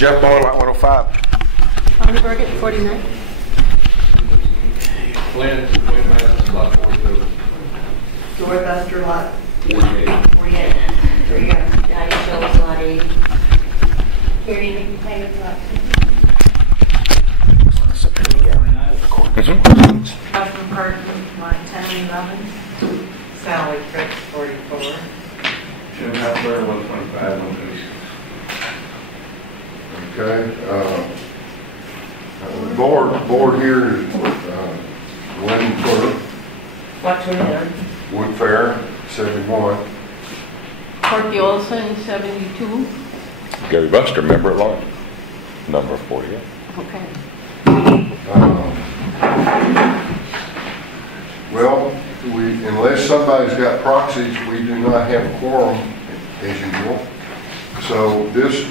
Jeff Bowen, lot 105. Thunderberg at 49. Glenn Mass, lot 42. Joy Buster, lot 48. 48. There you go. Daddy Joe's lot 80. Carrie McTaggart, lot 2. Buster Carton, lot 10 and 11. Sally Fritz, 44. Jim Heffler, 125, 126. Okay. The board here is Lynn Clerk, What 29? Wood Fair, 71. Corky Olson, 72. Gary Buster, member at large, number 48. Okay. Well, unless somebody's got proxies, we do not have a quorum as usual. So this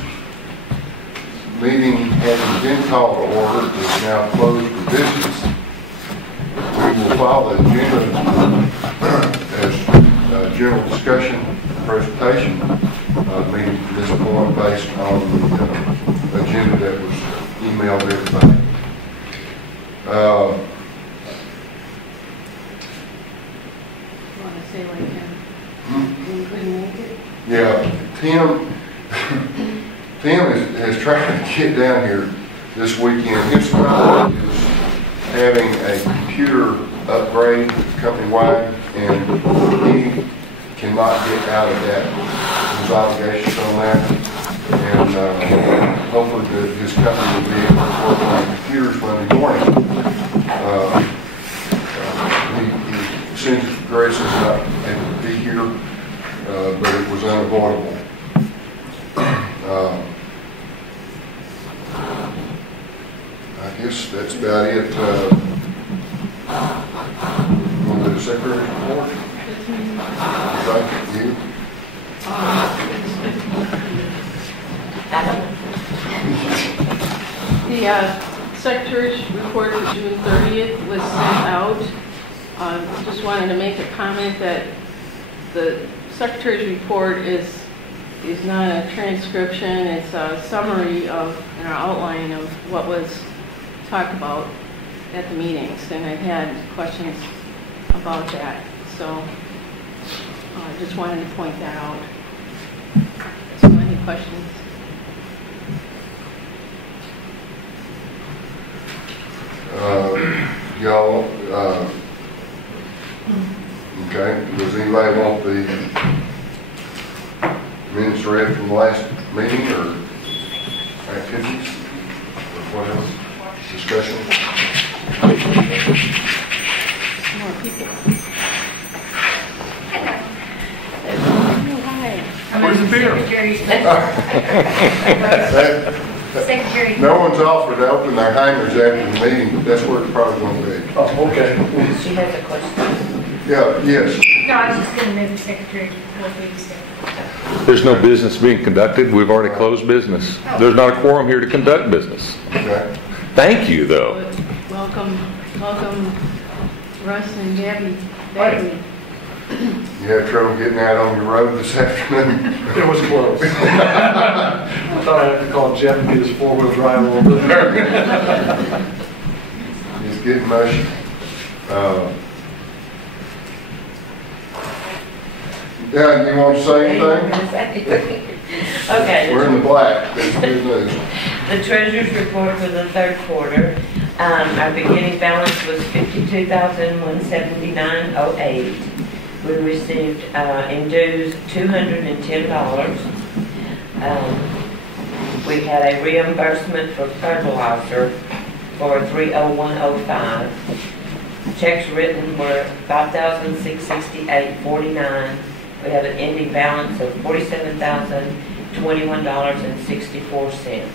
meeting, having been called to order, is now closed for business. We will file the agenda as general discussion presentation meeting from this point based on the agenda that was emailed to everybody. Want to say like him? Couldn't make it? Yeah, Tim is trying to get down here this weekend. His son is having a computer upgrade company-wide, and he cannot get out of that, his obligations on that. And hopefully his company will be able to work on computers Monday morning. He sends his regrets not able to be here, but it was unavoidable. I guess that's about it. On the Secretary's report? Thank you. The Secretary's report for June 30th was sent out. Just wanted to make a comment that the Secretary's report is not a transcription, it's a summary of an outline of what was talked about at the meetings, and I've had questions about that, so I just wanted to point that out. So any questions? Y'all, okay, does anybody want the minutes read from the last meeting or activities or whatever? Discussion? More people. Where's the beer? Secretary. No one's offered to open their hangers after the meeting, but that's where it's probably going to be. Oh, okay. She has a question. Yeah, yes. No, I was just going to move the secretary before we step. There's no business being conducted. We've already closed business. There's not a quorum here to conduct business. Okay. Thank you, though. Welcome, Russ and Gabby Bagley. You had trouble getting out on your road this afternoon? It was close. I thought I'd have to call Jeff and get his four-wheel drive over there. It's getting mushy. Yeah, you want to say anything? Okay. We're in the black. That's good news. The treasurer's report for the third quarter. Our beginning balance was $52,179.08. We received in dues $210. We had a reimbursement for fertilizer for $301.05. Checks written were $5,668.49. We have an ending balance of $47,021.64.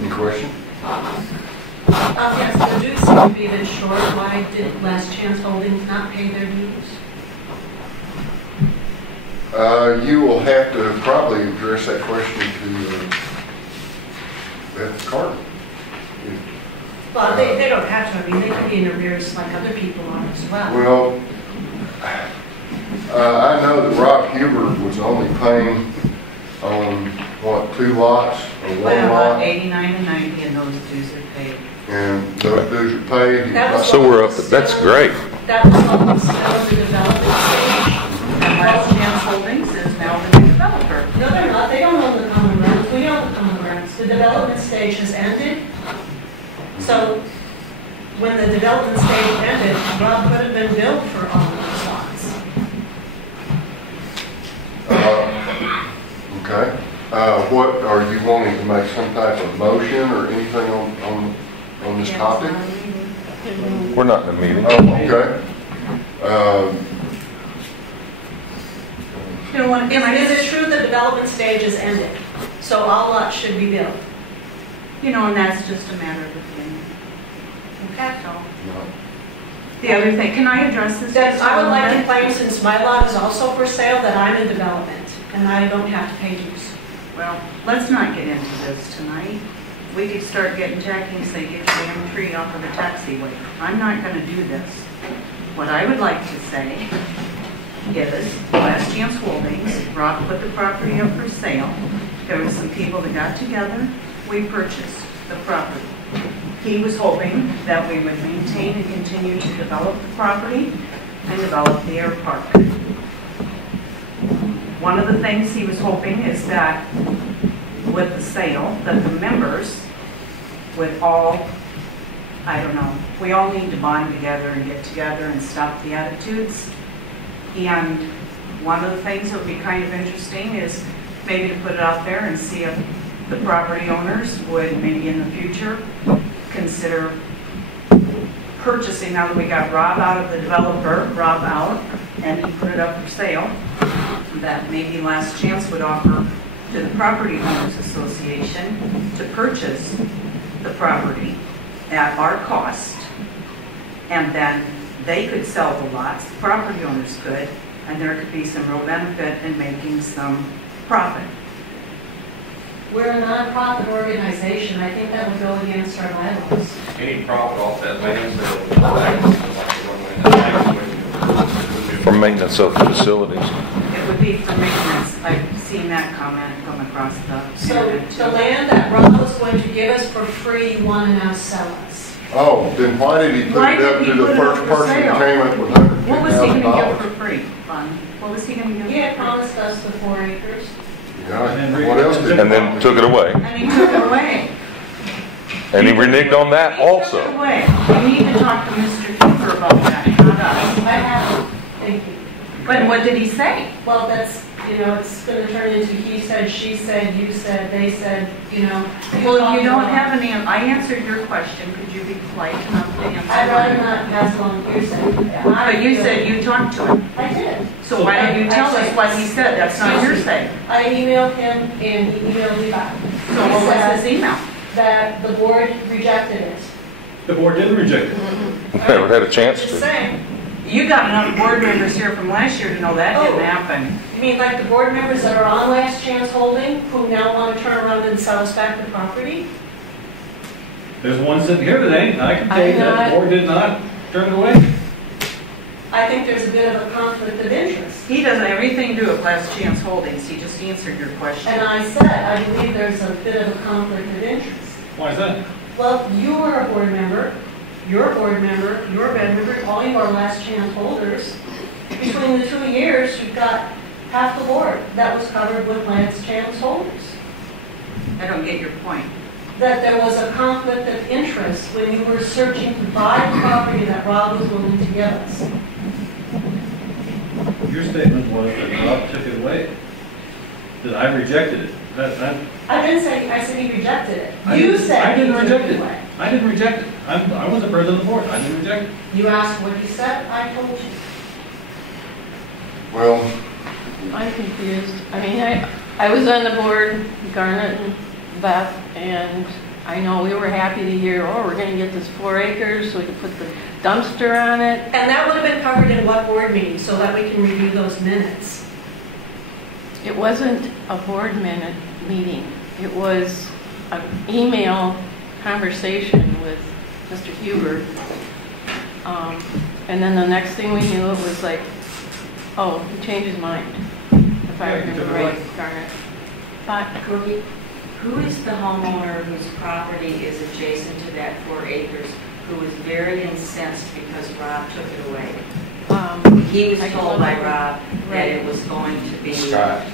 Any question? Yes, the dues seem to be a bit short. Why did Last Chance Holdings not pay their dues? You will have to probably address that question to Beth Carter. Well, they don't have to. I mean, they can be in arrears like other people are as well. Well, I know that Rob Huber was only paying on what, 2 lots or 1 Well, lot? 89 and 90, and those dues are paid. And those dues are paid. That was So we're up, that's great. That was what was still in the development stage. And Last Chance Holdings is now the new developer. No, they're not, they don't own the common grounds, we own the common grounds. The development stage has ended. So when the development stage ended, Rob could have been billed for all of those lots. Okay. What, are you wanting to make some type of motion or anything on this topic? We're not in a meeting. Oh, okay. You know, is it true the development stage has ended? So all lots should be billed? You know, and that's just a matter of opinion. Okay. So, the other thing, can I address this? That just I would a like to minute? claim, since my lot is also for sale, that I'm in development and I don't have to pay dues. Well, let's not get into this tonight. We could start getting tacky and say, get your damn tree off of the taxiway. I'm not gonna do this. What I would like to say is, Last Chance Holdings, Rob put the property up for sale. There were some people that got together, we purchased the property. He was hoping that we would maintain and continue to develop the property and develop the air park. One of the things he was hoping is that with the sale, that the members would all, I don't know, we all need to bond together and get together and stop the attitudes. And one of the things that would be kind of interesting is maybe to put it out there and see if the property owners would maybe in the future consider purchasing, now that we got Rob out of the developer, Rob out, and he put it up for sale, that maybe Last Chance would offer to the Property Owners Association to purchase the property at our cost, and then they could sell the lots, the property owners could, and there could be some real benefit in making some profit. We're a nonprofit organization. I think that would go against our bylaws. Any profit off that land sale? For maintenance of facilities. It would be for maintenance. I've seen that comment come across the So internet. the land that Rob was going to give us for free, you want to now sell us. Oh, then why did he put Why it did up he to the put it first up for person sale? that came up with What was he going to give $150,000? for free, Bonnie? What was he going to give? He had for free? promised us the 4 acres. Yeah, what else did he? And then took it away. And he took it away. And he reneged on that He took it also. away. You need to talk to Mr. Cooper about that, not us. I have, thank you. But what did he say? Well, that's, you know, it's going to turn into he said, she said, you said, they said, you know. Well, if you don't have an answer, I answered your question. Could you be polite enough to answer? I'd rather mine? not pass along hearsay. But you said you talked to him. I did. So why don't you tell us what he said? That's not hearsay. I emailed him and he emailed me back. So what was his email? That the board rejected it. The board didn't reject it. Never had a chance Just to. saying. You got enough board members here from last year to know that Oh. didn't happen. You mean like the board members that are on Last Chance Holding, who now want to turn around and sell us back the property? There's one sitting here today, and I can tell you that the board did not turn it away. I think there's a bit of a conflict of interest. He doesn't have anything to do with Last Chance Holdings. He just answered your question. And I said, I believe there's a bit of a conflict of interest. Why is that? Well, you are a board member, you're a board member, you're a board member, all you are Last Chance holders. Between the 2 years, you've got half the board that was covered with Last Chance holders. I don't get your point. That there was a conflict of interest when you were searching to buy the property that Rob was willing to give us. Your statement was that Rob took it away, that I rejected it. I didn't say, I said he rejected it. I You didn't- said I didn't he took reject it it. away. I didn't reject it. I was the president of the board. I didn't reject it. You asked what he said, I told you. Well, I'm confused. I mean, I was on the board, Garnet and Beth, and I know we were happy to hear, oh, we're gonna get this 4 acres, so we can put the dumpster on it. And that would have been covered in what board meeting, so that we can review those minutes? It wasn't a board minute meeting. It was an email conversation with Mr. Huber. And then the next thing we knew, it was like, oh, he changed his mind, if I Yeah, he remember took it right, away. Garnet. But Who is the homeowner whose property is adjacent to that 4 acres who was very incensed because Rob took it away? He was told by Rob that it was going to be... Scott.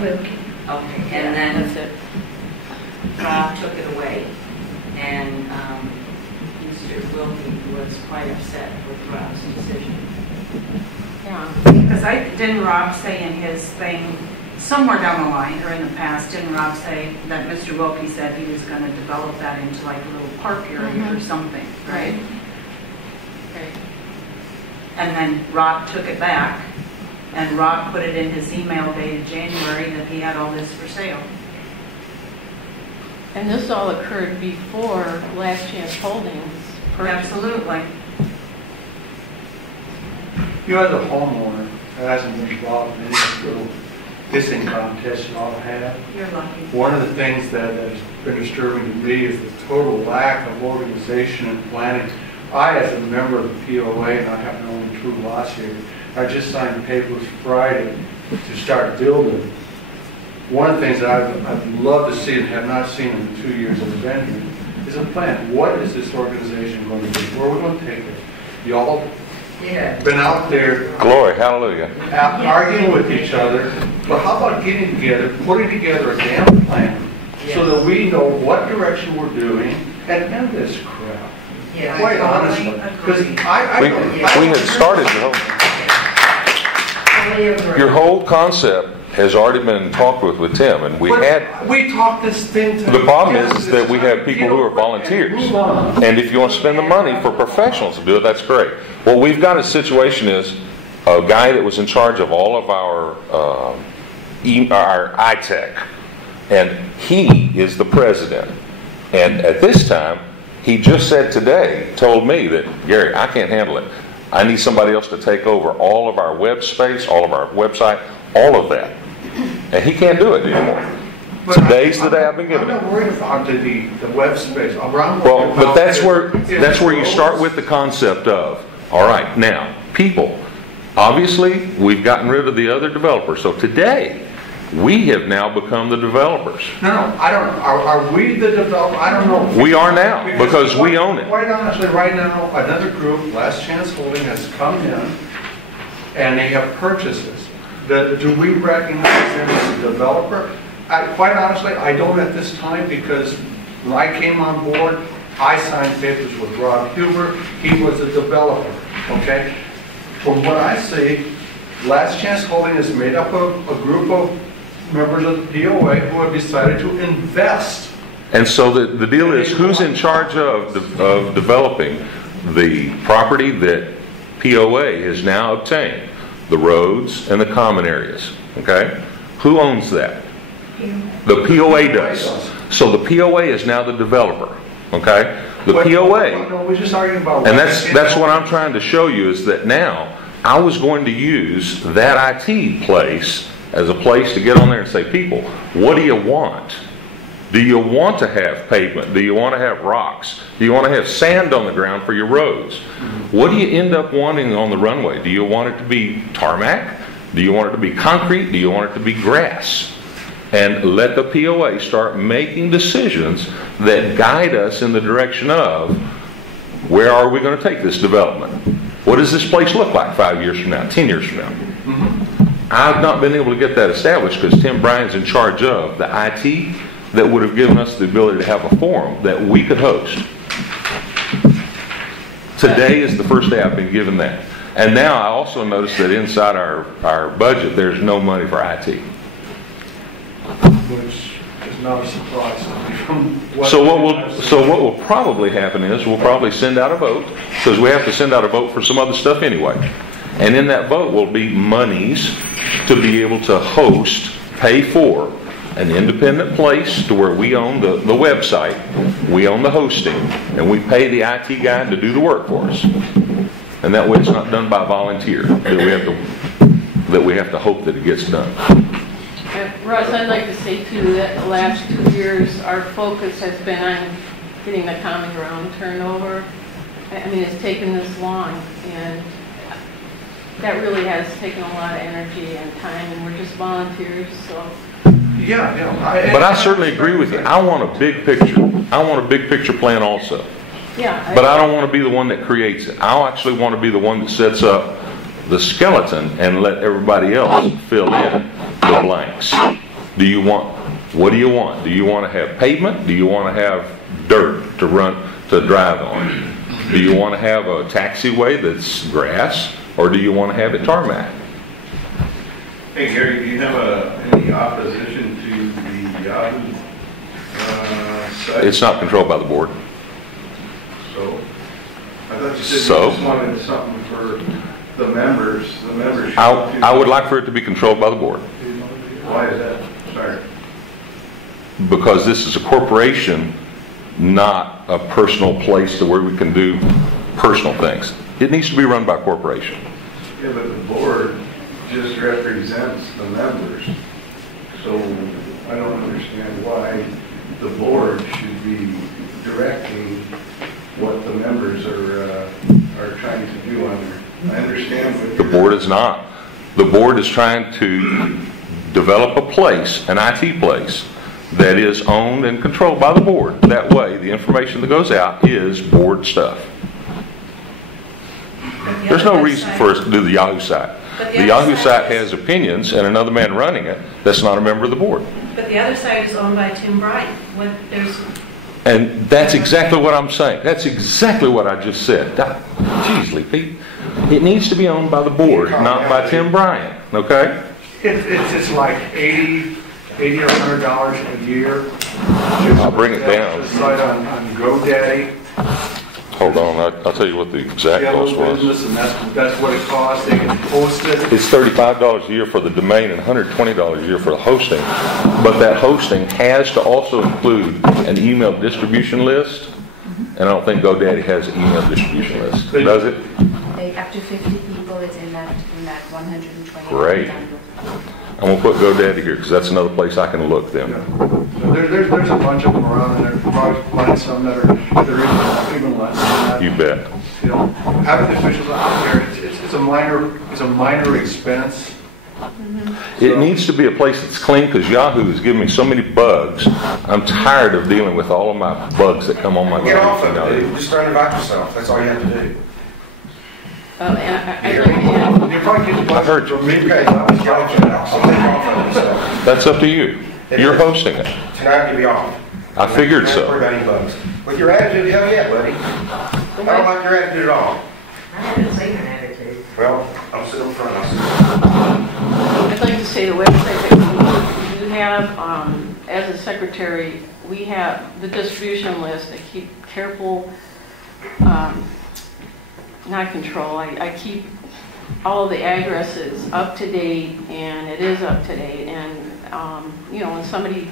Wilkie. Okay, and then Rob took it away, and Mr. Wilkie was quite upset with Rob's decision. yeah, Because didn't Rob say in his thing, somewhere down the line, or in the past, didn't Rob say that Mr. Wilkie said he was going to develop that into like a little park area or something, right? right. And then Rob took it back, and Rob put it in his email dated January that he had all this for sale. And this all occurred before Last Chance Holdings purchased. Absolutely. You as a homeowner that hasn't been involved in any little dissing contest you all have, You're lucky. one of the things that has been disturbing to me is the total lack of organization and planning. I, as a member of the POA, and I have no own true lots here, I just signed papers Friday to start building. One of the things that I'd love to see and have not seen in the 2 years that I've been here is a plan. What is this organization going to do? Where are we going to take it? Y'all been out there Glory, hallelujah. arguing with each other, but how about getting together, putting together a damn plan so that we know what direction we're doing and end this crap? Yeah. Quite I honestly, totally because agree. We had started your whole concept has already been talked with Tim, and we talked this thing to the problem is that we have people who are volunteers, and if you want to spend the money for professionals to do it, that's great. What we've got a situation is a guy that was in charge of all of our iTech, and he is the president. And at this time, he just said today, told me that, Gary, I can't handle it. I need somebody else to take over all of our web space, all of our website, all of that. And he can't do it anymore. Today's the day I've been given it. I'm not worried about the web space. Well, but that's where you start with the concept of, all right, now, people. Obviously, we've gotten rid of the other developers. So today, we have now become the developers. No, I don't. Are we the developer? I don't know. We are now because we own it. Quite honestly, right now, another group, Last Chance Holding, has come in and they have purchases. Do we recognize them as a developer? Quite honestly, I don't at this time because when I came on board, I signed papers with Rob Huber. He was a developer. Okay. From what I see, Last Chance Holding is made up of a group of members of the POA who have decided to invest. And so the deal is, who's in charge of developing the property that POA has now obtained? The roads and the common areas. Okay? Who owns that? The POA does. So the POA is now the developer. Okay? The POA. No, we're just arguing about. And that's what I'm trying to show you is that now I was going to use that IT place as a place to get on there and say, people, what do you want? Do you want to have pavement? Do you want to have rocks? Do you want to have sand on the ground for your roads? What do you end up wanting on the runway? Do you want it to be tarmac? Do you want it to be concrete? Do you want it to be grass? And let the POA start making decisions that guide us in the direction of where are we going to take this development? What does this place look like 5 years from now, 10 years from now? I've not been able to get that established because Tim Bryan's in charge of the IT that would have given us the ability to have a forum that we could host. Today is the first day I've been given that. And now I also noticed that inside our budget there's no money for IT. Which is not a surprise to me from So what will probably happen is we'll probably send out a vote, because we have to send out a vote for some other stuff anyway. And in that vote will be monies to be able to host, pay for an independent place to where we own the website, we own the hosting, and we pay the IT guy to do the work for us. And that way it's not done by volunteer, that we have to hope that it gets done. Russ, I'd like to say too that the last 2 years our focus has been on getting the common ground turned over. I mean, it's taken this long, and that really has taken a lot of energy and time, and we're just volunteers, so Yeah. But I certainly agree with you. I want a big picture. I want a big picture plan also. Yeah. But I don't want to be the one that creates it. I actually want to be the one that sets up the skeleton and let everybody else fill in the blanks. What do you want? Do you want to have pavement? Do you want to have dirt to drive on? Do you want to have a taxiway that's grass? Or do you want to have it tarmac? Hey Gary, do you have any opposition to the Yahoo site? It's not controlled by the board. So, I thought you said you just wanted something for the members. The members. I would like for it to be controlled by the board. Why is that? Sorry. Because this is a corporation, not a personal place to where we can do personal things. It needs to be run by a corporation. Yeah, but the board just represents the members. So I don't understand why the board should be directing what the members are trying to do on there. I understand what The board is not. The board is trying to develop a place, an IT place, that is owned and controlled by the board. That way, the information that goes out is board stuff. There's no reason for us to do the Yahoo site. The Yahoo site has opinions and another man running it that's not a member of the board. But the other side is owned by Tim Bryant. And that's exactly what I'm saying. That's exactly what I just said. Jeez, Pete. It needs to be owned by the board, not by Tim Bryant. Okay? It's like $80 or $100 a year. I'll bring it down. It's site on GoDaddy. Hold on, I'll tell you what the exact cost was. And that's what it costs. They can post it. It's $35 a year for the domain and $120 a year for the hosting. But that hosting has to also include an email distribution list. And I don't think GoDaddy has an email distribution list. Does it? Up to 50 people is in that 120. Great. I'm going to put GoDaddy here because that's another place I can look then. There's a bunch of them around, and there's probably find some that are even less than that. You bet. You know, having the officials out there, it's a minor expense. It needs to be a place that's clean because Yahoo has given me so many bugs. I'm tired of dealing with all of my bugs that come on my Get off of it, dude. Just start it back yourself. That's all you have to do. And I'd like to add, You're probably getting I heard you. from me. Okay, I'll take off of it. So That's up to you. You're hosting it. tonight you'll be off. I figured Don't worry so. about any bugs. With your attitude, hell yeah, buddy. I don't like your attitude at all. I haven't seen an attitude. Well, I'm sitting in front of you. I'd like to say the website that you have, as a secretary, we have the distribution list. I keep careful, not control, I keep all of the addresses up to date, and it is up to date. And, you know, when somebody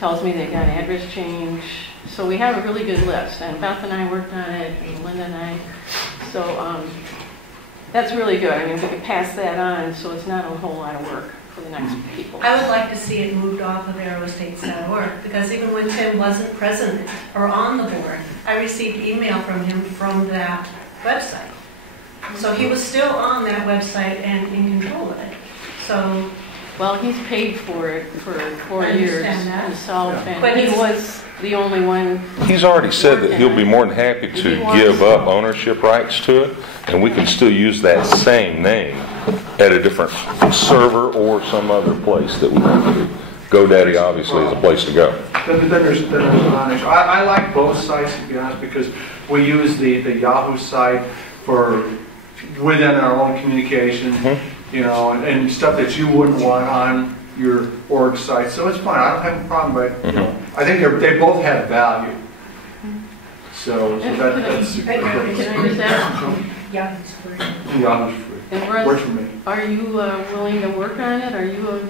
tells me they got an address change, so we have a really good list. And Beth and I worked on it, and Linda and I. So that's really good. I mean, we could pass that on, so it's not a whole lot of work for the next people. I would like to see it moved off of aeroestates.org, because even when Tim wasn't president or on the board, I received email from him from that website. So he was still on that website and in control of it. So, Well, he's paid for it for 4 I years understand that. himself, But and he he's- was the only one. He's already said that he'll be more than happy to give up ownership rights to it, and we can still use that same name at a different server or some other place that we want to do. GoDaddy obviously is a place to go. Then there's an issue. I like both sites, to be honest, because we use the Yahoo site for within our own communication, you know, and stuff that you wouldn't want on your org site. So it's fine. I don't have a problem, but you know, I think they both have value. So that's Can I just ask, Yahoo's free. Yahoo's free. and Russ, Works for me. are you willing to work on it? Are you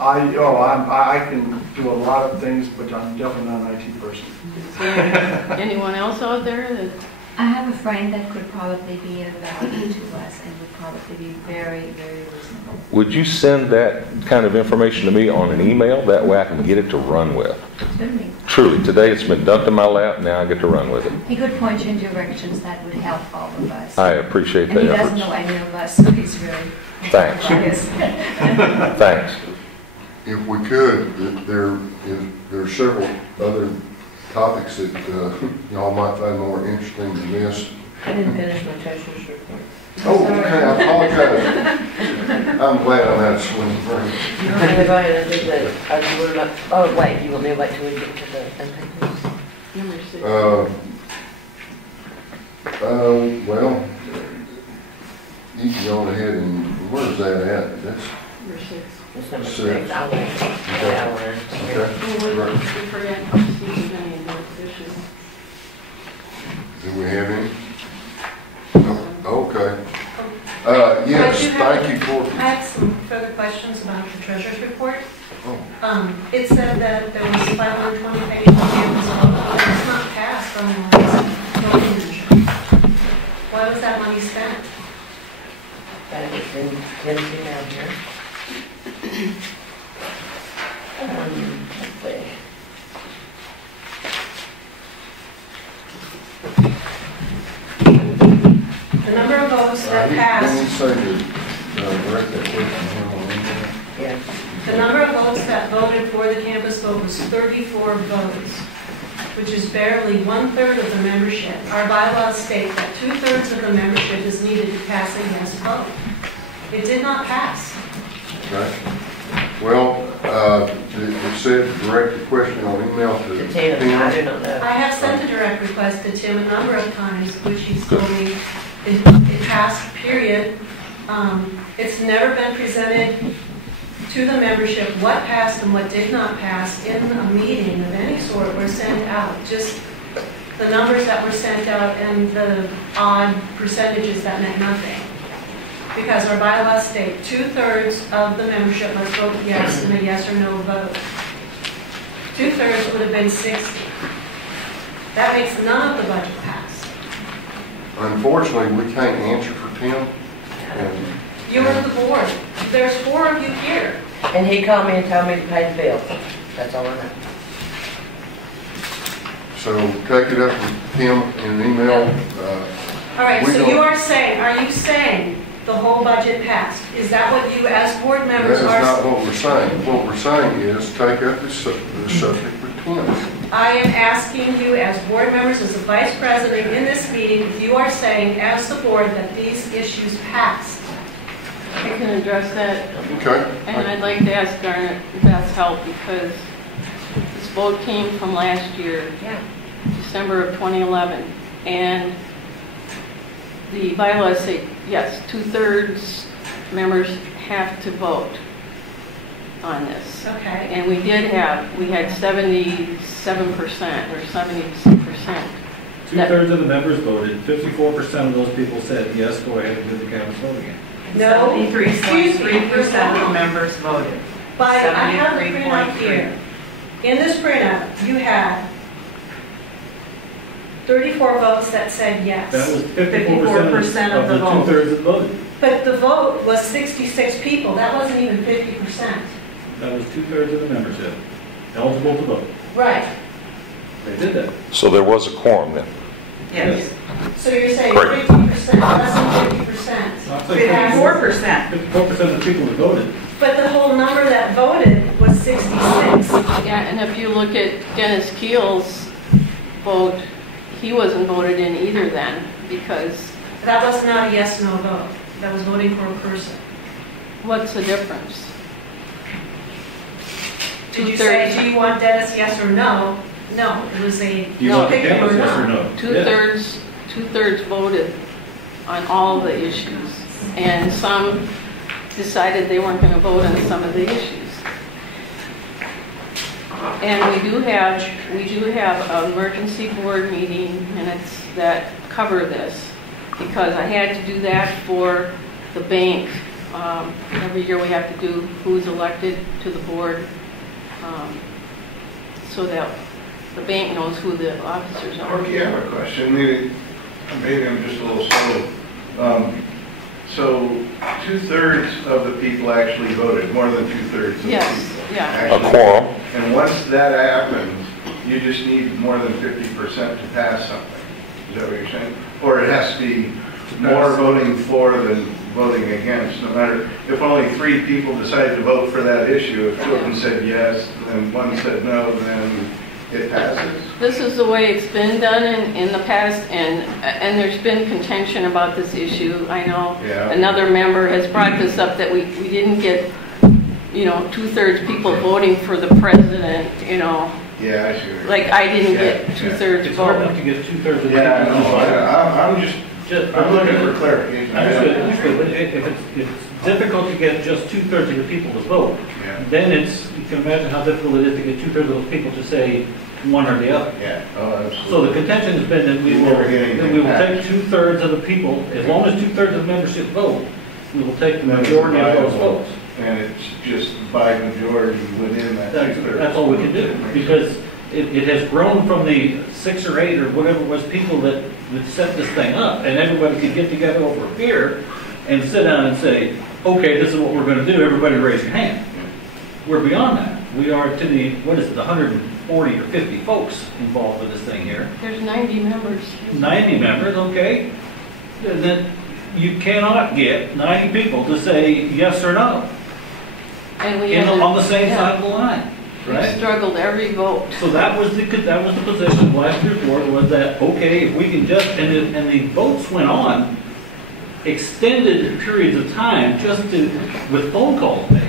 I can do a lot of things, but I'm definitely not an IT person. is there anyone else out there that? I have a friend that could probably be of value to us and would probably be very, very reasonable. Would you send that kind of information to me on an email? That way I can get it to run with. Certainly. Truly, today it's been dumped in my lap, now I get to run with it. He could point you in directions that would help all of us. I appreciate And he that doesn't effort. know any of us, so he's really... Thanks. Yes. Thanks. if we could, there's several other topics that y'all might find more interesting than this. I didn't finish my treasurer's report. Oh, okay, I apologize. I'm glad I'm out swinging free. You want me to go ahead and do the, oh, wait, you want me to wait till we get to the unpaid? Number 6. Well, you can go ahead and, where's that at? That's Number 6. It's number 6. Six. I'll wait. okay. We Right. forgot to see if there's any of those issues. Do we have any? Okay. Yes, thank you for. I have some further questions about the treasurer's report. Oh. It said that there was 520 pages of campus vote, but it's not passed on the voting measure. Why was that money spent? That is in Tennessee down here. Let's see. The number of votes that passed. Can you say direct that question? Yeah. The number of votes that voted for the campus vote was 34 votes, which is barely 1/3 of the membership. Our bylaws state that 2/3 of the membership is needed to pass a yes vote. It did not pass. Okay. Well, it said direct the question on email to Tim, I do not know. I have sent a direct request to Tim a number of times, which he's told me it passed, period. It's never been presented to the membership what passed and what did not pass in a meeting of any sort were sent out. Just the numbers that were sent out and the odd percentages that meant nothing. Because our bylaws state 2/3 of the membership must vote yes in a yes or no vote. 2/3 would have been 60. That makes none of the budget pass. Unfortunately, we can't answer for Tim. And You are the board. There's 4 of you here. And he called me and told me to pay the bill. That's all I know. so take it up with Tim in an email. All right, We so don't- are you saying the whole budget passed? Is that what you as board That members is are? not what we're saying. What we're saying is take up the subject with Tim. I am asking you as board members, as the vice president in this meeting, if you are saying as the board that these issues passed. I can address that, Okay. and I'd like to ask Beth's help because this vote came from last year, Yeah. December of 2011, and the bylaws say, yes, 2/3 members have to vote on this. Okay. And we had 77% or 70%. 2/3 of the members voted, 54% of those people said, yes, go ahead and do the campus vote again. No. 73.3% of the members voted. But I have the printout 73.3. here. In this printout, you had 34 votes that said yes. That was 54% 54% of of the the vote. 2/3 that voted. But the vote was 66 people. That wasn't even 50%. That was 2/3 of the membership eligible to vote. Right. They did that. So there was a quorum then. Yes. So you're saying Great. 50%, less than 50%. I'll say 54%. 54% of the people that voted. But the whole number that voted was 66. Yeah, and if you look at Dennis Keel's vote, he wasn't voted in either then because That was not a yes/no vote. That was voting for a person. what's the difference? Did you say, do you want Dennis, yes or no? No, it was a Do you No, want the pick it campus, or yes or not. no? Two-thirds voted on all the issues, and some decided they weren't going to vote on some of the issues. And we do have an emergency board meeting minutes that cover this, because I had to do that for the bank. Every year we have to do who's elected to the board, so that the bank knows who the officers are. Okay, I have a question. Maybe I'm just a little slow. So 2/3 of the people actually voted, more than 2/3 of the Yes, people. yeah. A actually quorum. And once that happens, you just need more than 50% to pass something. Is that what you're saying? Or it has to be more voting for than voting against, no matter, if only 3 people decided to vote for that issue, if 2 of them said yes, and 1 said no, then it passes? This is the way it's been done in the past, and there's been contention about this issue. I know another member has brought this up, that we didn't get, you know, 2/3 people voting for the president, you know. Yeah, I see. Like I didn't get 2/3 It's hard vote. enough to get 2/3 of the people. Yeah, I know. I'm just I'm looking for clarification. Understood, but if it's difficult to get just 2/3 of the people to vote, then you can imagine how difficult it is to get 2/3 of those people to say one or the other. Yeah, oh, absolutely. So the contention has been that we will take 2/3 of the people, as long as 2/3 of the membership vote, we will take the majority of those votes. And it's just by majority within that 2/3. That's all we can do, because it has grown from the 6 or 8 or whatever it was people that set this thing up, and everybody could get together over a beer and sit down and say, okay, this is what we're going to do, everybody raise your hand. We're beyond that. We are to the, what is it, 140 or 50 folks involved with this thing here. There's 90 members. 90 members, okay. Then you cannot get 90 people to say yes or no. And we On the same side of the line. We Right? struggled every vote. So that was the position of last year's board, was that, okay, if we can just, and the votes went on extended periods of time just to, with phone calls made,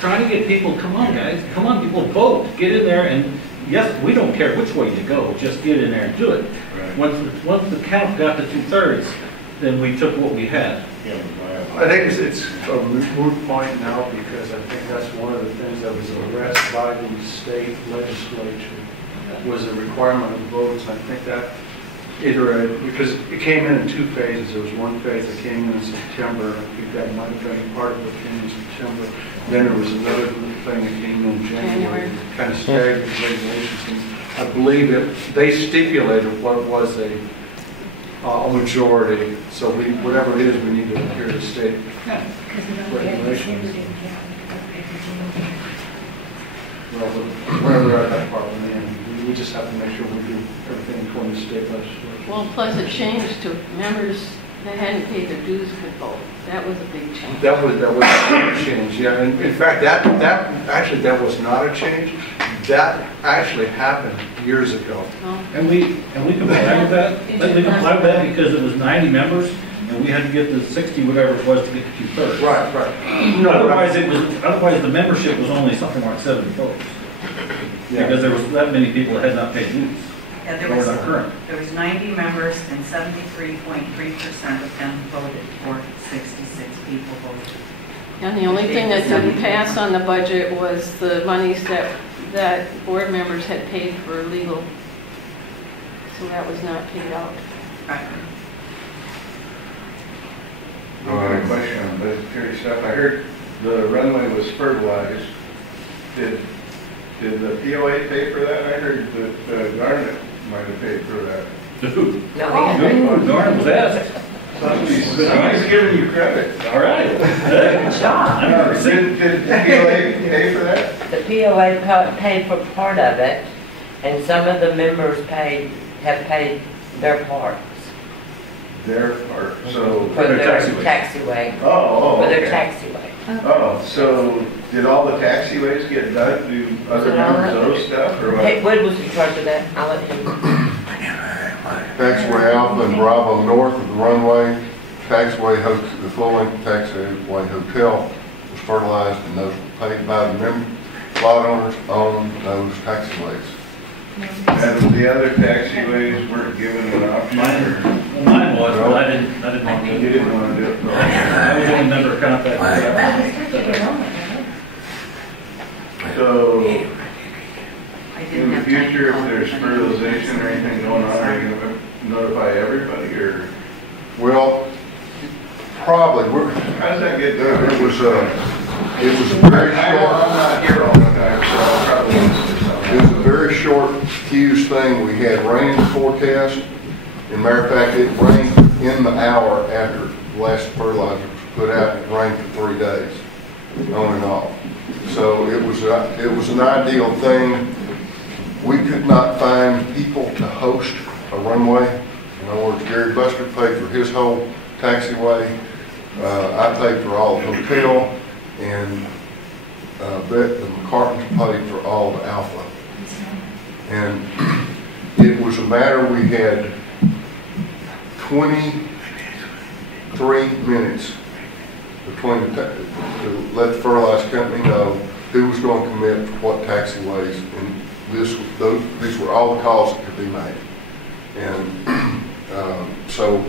trying to get people, come on guys, come on people, vote, get in there, and yes, we don't care which way you go, just get in there and do it. Right. Once the count got to 2/3, then we took what we had. I think it's a moot point now, because I think that's one of the things that was addressed by the state legislature, was the requirement of votes. I think that because it came in 2 phases. There was one phase that came in September, and I think that might have been part of what came in September. Then there was another thing that came in January, kind of staggered regulations. And I believe they stipulated what was a majority, so whatever it is, we need to adhere to state regulations. Well, wherever we're at that part, we just have to make sure we do everything according to state legislation. Well, plus it changed to members that hadn't paid their dues could vote. That was a big change. That was a change, yeah. And in fact, that was not a change. That actually happened years ago. And we complied with that. We complied with that because it was 90 members, and we had to get the 60 whatever it was to get to 2/3. Right. No, otherwise the membership was only something like 70 folks. Yeah. Because there was that many people that had not paid dues. Yeah, there was 90 members, and 73.3% of them voted for 66 people voted. And the only thing that didn't pass on the budget was the monies that board members had paid for legal. So that was not paid out. Right. I have a question on budgetary stuff. I heard the runway was fertilized. Did the POA pay for that? I heard that Garnet might have paid for that. No, Garnet was asked. Somebody's giving you credit. All right. Good job. Did POA pay for that? The POA paid for part of it, and some of the members have paid their parts. Their part, so. For their taxiway. Oh, For okay. their taxiway. Oh, so did all the taxiways get done? Do other members those stuff, or what? Hey, Wood was in charge of that. I'll let him. Taxiway Alpha and Bravo north of the runway, the full-length taxiway hotel was fertilized, and those were paid by the lot owners on those taxiways. And the other taxiways weren't given an option? Mine was, but I didn't want to do it. You didn't want to do it? I was the only member of contact. So, in the future, if there's fertilization or anything going on, are you going to notify everybody, or? Well, probably. How does that get done? It was a very short. I'm not here all the time, so I'll probably miss it. It was a very short fuse thing. We had rain forecast. As a matter of fact, it rained in the hour after the last fertilizer was put out. It rained for 3 days, on and off. So it was an ideal thing. We could not find people to host a runway. In other words, Gary Buster paid for his whole taxiway. I paid for all the hotel, and the McCartans paid for all the Alpha. And it was a matter, we had 23 minutes between to let the fertilizer company know who was going to commit for what taxiways, and these were all the calls that could be made. And so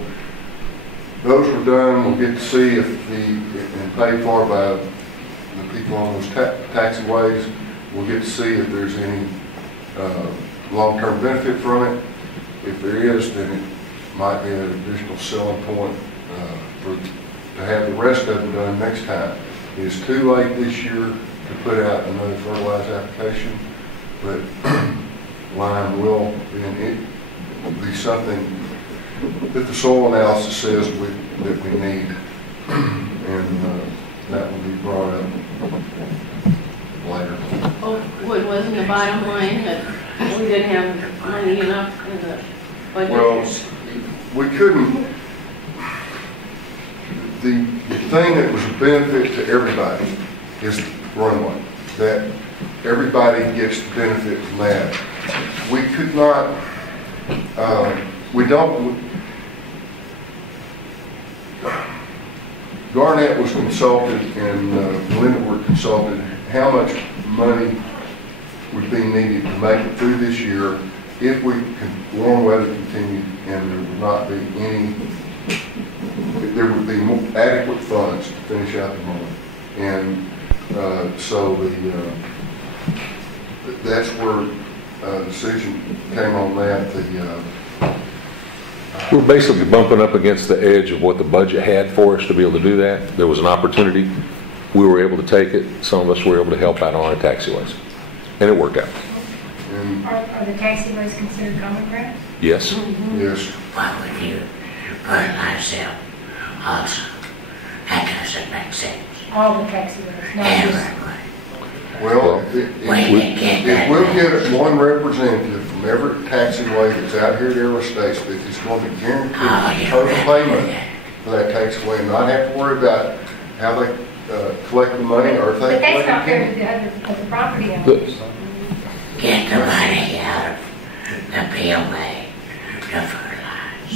those were done. We'll get to see if and paid for by the people on those taxiways. We'll get to see if there's any long-term benefit from it. If there is, then it might be an additional selling point to have the rest of them done next time. It's too late this year to put out another fertilizer application, but lime will be something that the soil analysis says that we need, and that will be brought up later. Oh, what wasn't the bottom line that we didn't have money enough in the budget? Well, we couldn't. The thing that was a benefit to everybody is the runway, that everybody gets the benefit from that. We could not, Garnett was consulted and Linda were consulted how much money would be needed to make it through this year if warm weather continued and there would not be there would be adequate funds to finish out the month. And so that's where the decision came on that. We're basically bumping up against the edge of what the budget had for us to be able to do that. There was an opportunity. We were able to take it. Some of us were able to help out on our taxiways. And it worked out. Are the taxiways considered common ground? Yes. Yes. Why would you fertilize them also? That doesn't make sense. All the taxiways, not just... Well, if we'll get one representative from every taxiway that's out here at Aero States that is going to guarantee total payment for that taxiway and not have to worry about how they collect the money or if they collect it. But that's not fair to the other property owners. Get the money out of the POA to fertilize.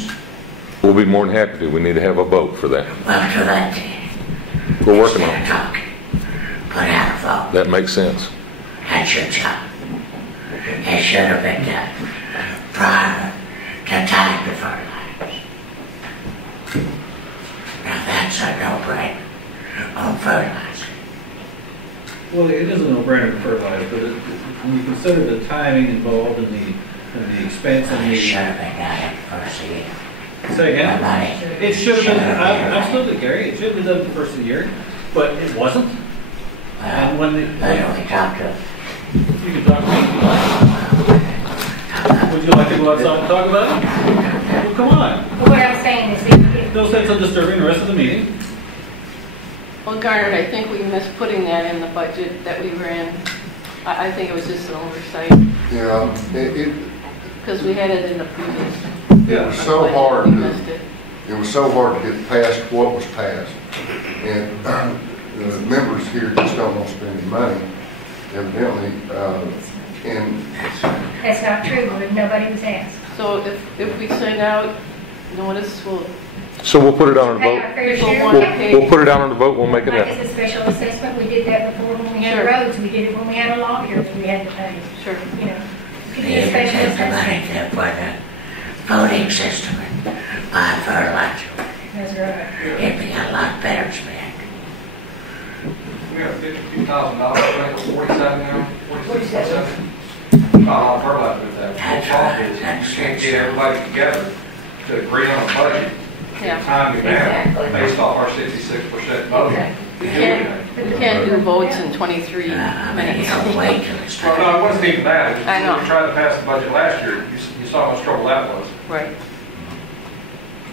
We'll be more than happy to. We need to have a vote for that. Well, to that we're working on it. Talking. Put out a vote. That makes sense. That's your job. It should have been done prior to time to fertilize. Now that's a no-brainer on fertilizer. Well, it is a no-brainer to fertilize, but when you consider the timing involved and the expense and the... It should have been done at the first of the year. Say again? It should have been, absolutely, Gary, it should have been done at the first of the year, but it wasn't. And when we talked to you can talk to me if you like. Would you like to go outside and talk about it? Well, come on. But what I'm saying is Those things are disturbing the rest of the meeting. Well, Garnet, I think we missed putting that in the budget that we were in. I think it was just an oversight. Yeah, because we had it in the previous. It was so hard. It was so hard to get past what was passed, and the members here just don't want to spend any money, evidently. And that's not true. Nobody was asked. So if we send out notice, So we'll put it on a vote. We'll put it out on the vote. We'll make it happen. Like as a special assessment, we did that before when we had roads. We did it when we had a lawyer. We had to pay. Sure. You know, could be you a special take the money assessment. to put a voting system and buy fertilizer. That's right. It'd be a lot better spent. We have $52,000, right, 47 now? 47. Not all fertilizer with that. That's right. You can't get everybody together to agree on a budget. Yeah. Timely manner, based off our 66% vote. We can't do votes in 23 minutes. Well, no, it wasn't even that. I know. We tried to pass the budget last year. You saw how much trouble that was. Right.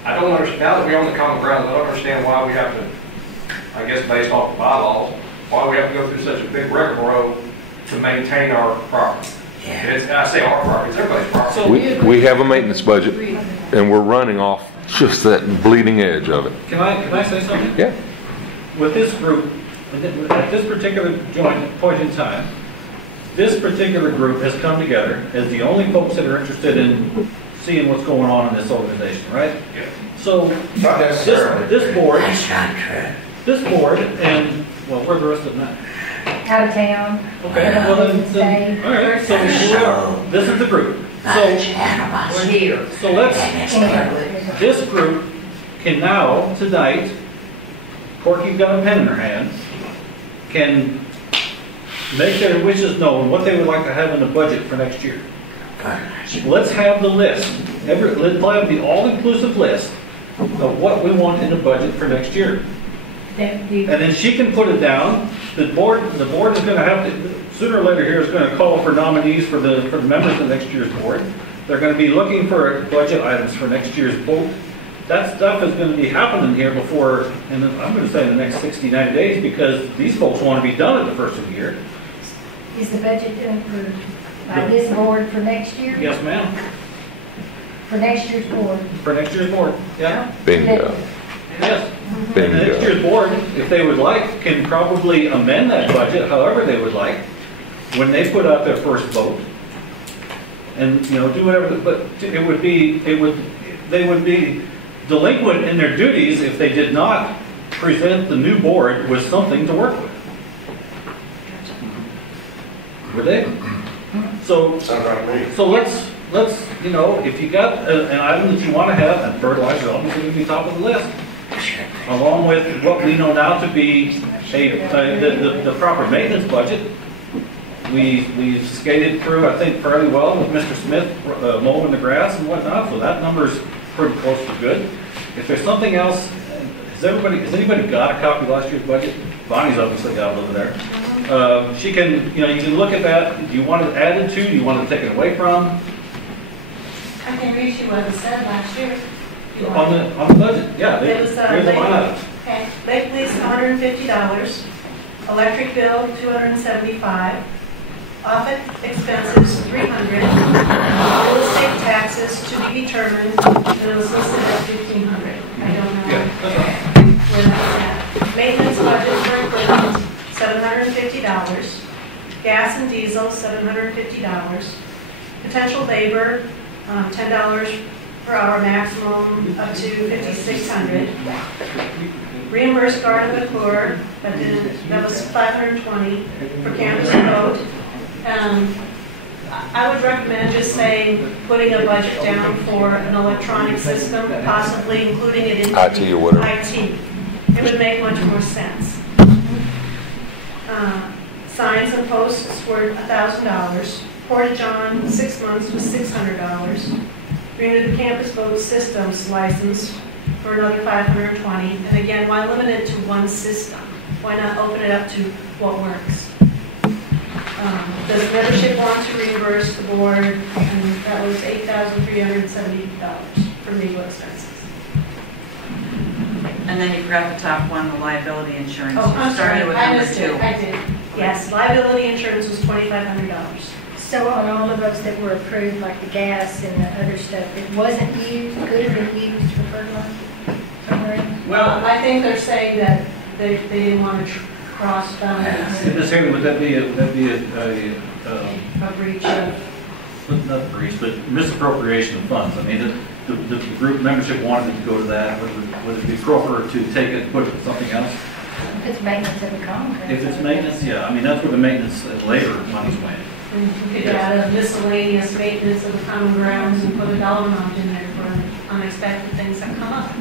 I don't understand, now that we're on the common ground, I don't understand why we have to, I guess based off the bylaws, why we have to go through such a big rigmarole to maintain our property. I say our property, it's everybody's property. We have a maintenance budget, and we're running off just that bleeding edge of it. Can I say something? Yeah. With this group, at this particular point in time, this particular group has come together as the only folks that are interested in seeing what's going on in this organization, right? Yeah. So Not necessarily. this board, That's not true. this board, and well, where's the rest of them at? Out of town. Okay, well then all right. So this is the group. Much So animosity. here. so let's. And it's good. This group can now tonight. Corky's got a pen in her hand. Can make their wishes known what they would like to have in the budget for next year. Let's have the list. Let's have the all-inclusive list of what we want in the budget for next year. And then she can put it down. The board is going to have to, sooner or later here, is going to call for nominees for the members of next year's board. They're going to be looking for budget items for next year's vote. That stuff is going to be happening here before, and I'm going to say in the next 60, 90 days, because these folks want to be done at the first of the year. Is the budget done approved by this board for next year? Yes, ma'am. For next year's board? For next year's board, yeah. Bingo. Yes. And the next year's board, if they would like, can probably amend that budget however they would like when they put out their first vote. And, you know, do whatever, but they would be delinquent in their duties if they did not present the new board with something to work with. Would they? So, Sounds like me. so let's, you know, if you got an item that you want to have, and fertilizer obviously would be top of the list, along with what we know now to be the proper maintenance budget. We've skated through, I think, fairly well with Mr. Smith mowing the grass and whatnot, so that number's pretty close to good. If there's something else, has anybody got a copy of last year's budget? Bonnie's obviously got it over there. She can, you know, you can look at that. Do you want it added to? Do you want it taken away from? I can read you what it said last year. On the budget, yeah. It was, Here's the line item. Okay, lake lease, $150, electric bill, $275, office expenses, $300, real estate taxes to be determined, and it was listed at $1,500. I don't know where that's at. Maintenance budget for equipment, $750, gas and diesel, $750, potential labor, $10 per hour maximum up to $5,600. Reimbursed guard and McClure, that was $520 for campus vote. I would recommend just saying, putting a budget down for an electronic system, possibly including it into IT or whatever. IT. It would make much more sense. Signs and posts were $1,000. Portage on 6 months was $600. Renew the campus vote systems license for another $520. And again, why limit it to one system? Why not open it up to what works? Does membership want to reimburse the board? And that was $8,370 for legal expenses. And then you forgot the top one, the liability insurance. Oh, I'm You sorry, started with I number missed it. 2. I did. Yes, liability insurance was $2,500. So on all of those that were approved, like the gas and the other stuff, it wasn't used, could have been used for fertilizer somewhere? Well, I think they're saying that they didn't want to cross boundaries. In this area, would that be a A breach of, not breach, but misappropriation of funds? I mean, the group membership wanted it to go to that. Would it be proper to take it and put it to something else? If it's maintenance of the common. If it's maintenance, yeah. I mean, that's where the maintenance and labor money's went. we could get out of miscellaneous maintenance of the common grounds and put a dollar amount in there for unexpected things that come up.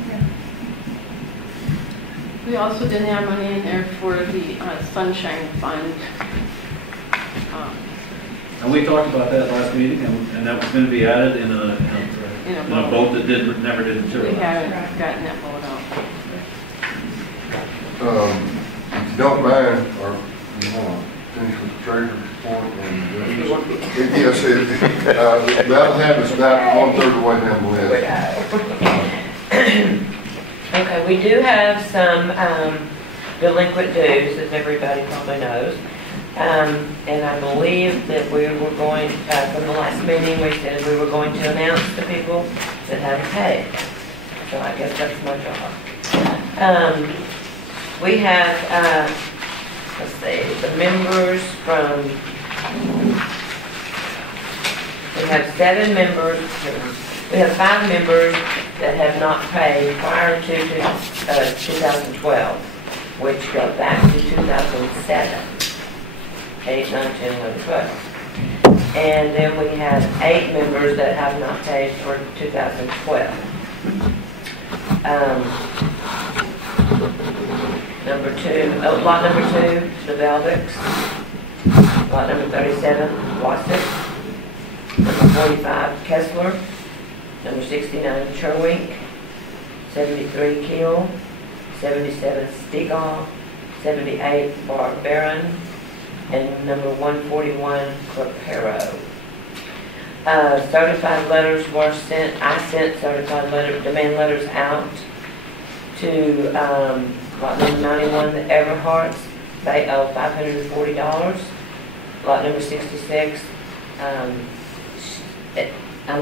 We also didn't have money in there for the Sunshine Fund. And we talked about that last meeting, and that was going to be added in a vote that never did materialize. We haven't gotten that vote out. If you don't mind, or you want to finish with the treasurer's report, and yes, that'll have us about 1/3 of the way down the list. Okay, we do have some delinquent dues, as everybody probably knows. And I believe that we were going, from the last meeting, we said we were going to announce the people that haven't paid. so I guess that's my job. We have, let's see, the members from, we have 7 members, we have 5 members that have not paid prior to 2012, which go back to 2007, 8, 9, 10, 11, 12. And then we have 8 members that have not paid for 2012. Lot number 2, the Velvics. Lot number 37, Wassick. Number 45, Kessler. Number 69, Cherwink. 73, Keel. 77, Stegall. 78, Barbaron. And number 141, Clapero. Certified letters were sent. I sent certified demand letters out to lot number 91, the Everharts. They owe $540. Lot number 66, I'm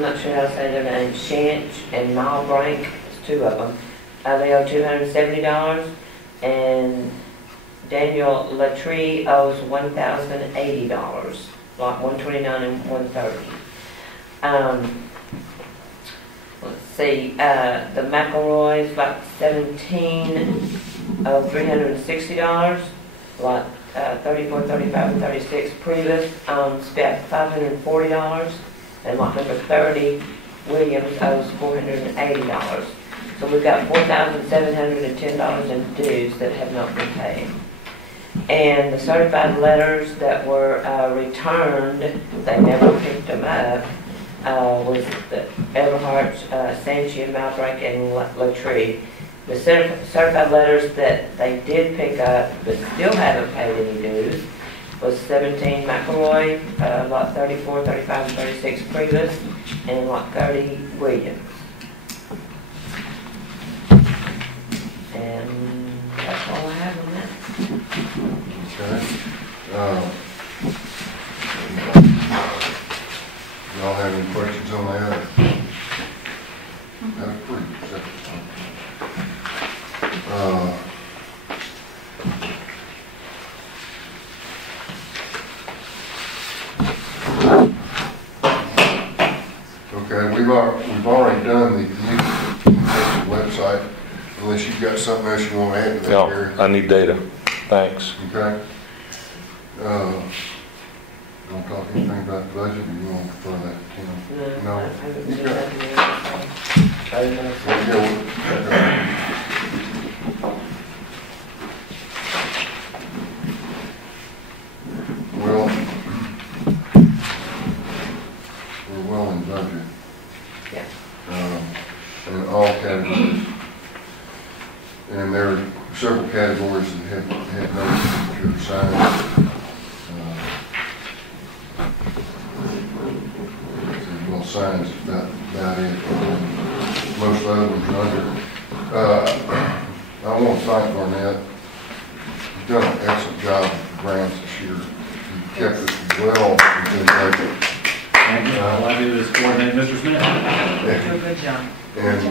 not sure how to say their name, Shanch and Malbrank, it's 2 of them. They owe $270. And Daniel Latree owes $1,080, lot 129 and 130. Let's see, the McElroys, lot 17, owe $360, lot 34, 35, and 36. Priebus spent $540, and lot number 30, Williams, owes $480. So we've got $4,710 in dues that have not been paid. And the certified letters that were returned, they never picked them up, was the Everhart, Sanchi, Malbrank, and Latree. The certified letters that they did pick up but still haven't paid any dues was 17 McElroy, lot 34, 35, and 36 Priebus, and lot 30 Williams. And that's all I have on that. Okay. Y'all have any questions on that? That's pretty simple. Okay, we've already done the communication website, unless you've got something else you want to add to that, Gary. No, I need data. Thanks. Okay. You want to talk anything about the budget, or you want to refer that to Tim? No. Well, we're well in budget. Yeah. In all categories. And there are several categories that have no significant signs. Well, signs is about it. Most other ones under. I want to thank Barnett. You've done an excellent job with the grants this year. You've kept it well within budget. Thank you. All I do is coordinate Mr. Smith. You do a good job. And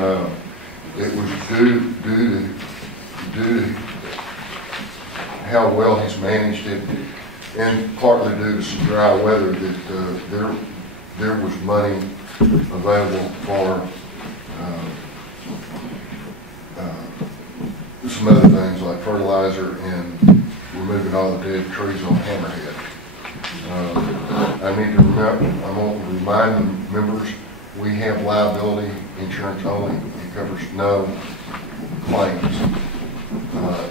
it was due to how well he's managed it, and partly due to some dry weather, that there was money available for some other things like fertilizer and removing all the dead trees on Hammerhead. I need to remember, I want to remind the members, we have liability insurance only. It covers no claims.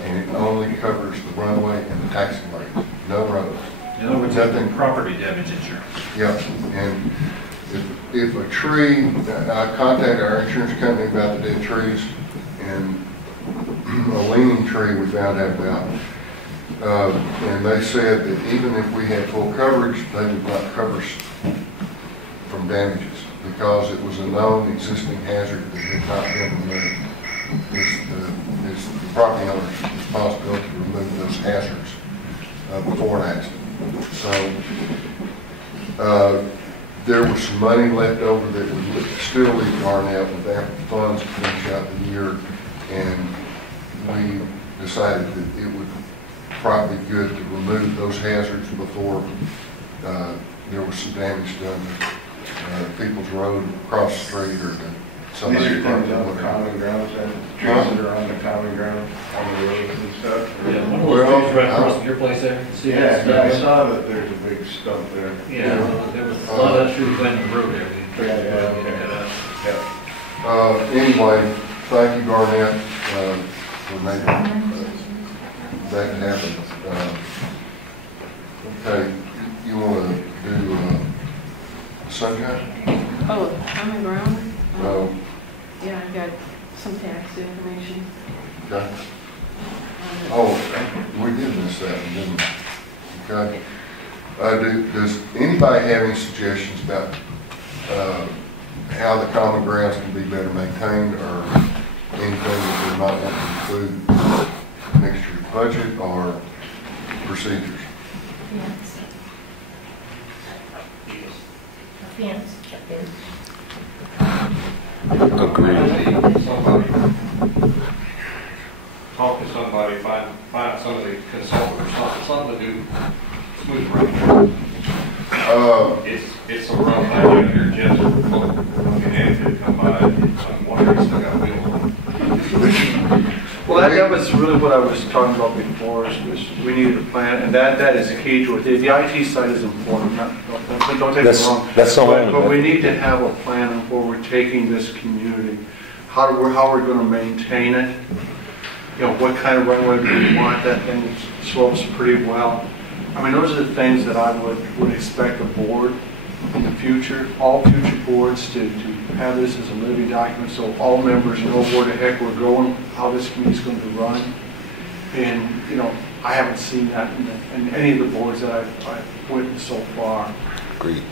And it only covers the runway and the taxi lanes, no roads. In other words, nothing. Property damage insurance. Yep. And if a tree, I contacted our insurance company about the dead trees, and a leaning tree we found out about. And they said that even if we had full coverage, they would not cover us from damages because it was a known existing hazard that had not been removed. It's the property owner's responsibility to remove those hazards before an accident. So there was some money left over that would still leave Garnett with ample funds to finish out the year, and we decided that it would probably be good to remove those hazards before there was some damage done to people's road across the street or to These somebody's are things property. on the common grounds, and trees that are on the common ground, on the roads and stuff. Yeah, one of those trees right across from your place there. See that Yeah, I stuff? saw that there's a big stump there. Yeah, there was a lot of that tree planted in the road there. Anyway, thank you, Garnett, for making that happen. Okay, you want to do sunshine? Oh, common ground? No. Yeah, I got some tax information. Okay. Oh, we did miss that one, didn't we? Okay. Does anybody have any suggestions about how the common grounds can be better maintained, or anything that we might want to include next year's budget or procedures? Fence. A fence. Agreed. Talk to somebody, find somebody, consultant or something to do smooth running. It's a rough thing out here, Jeff. Looking at it, come by, I'm wondering, still got wheels on it. Well, that was really what I was talking about before, is we needed a plan, and that is key to it. The IT side is important, don't take me wrong. That's But we need to have a plan of where we're taking this community, how we're going to maintain it, you know, what kind of runway do we want. That thing slopes pretty well. I mean, those are the things that I would expect a board in the future, all future boards, to have this as a living document, so all members know where the heck we're going, how this community's going to run. And, you know, I haven't seen that in any of the boards that I've witnessed so far. Agreed.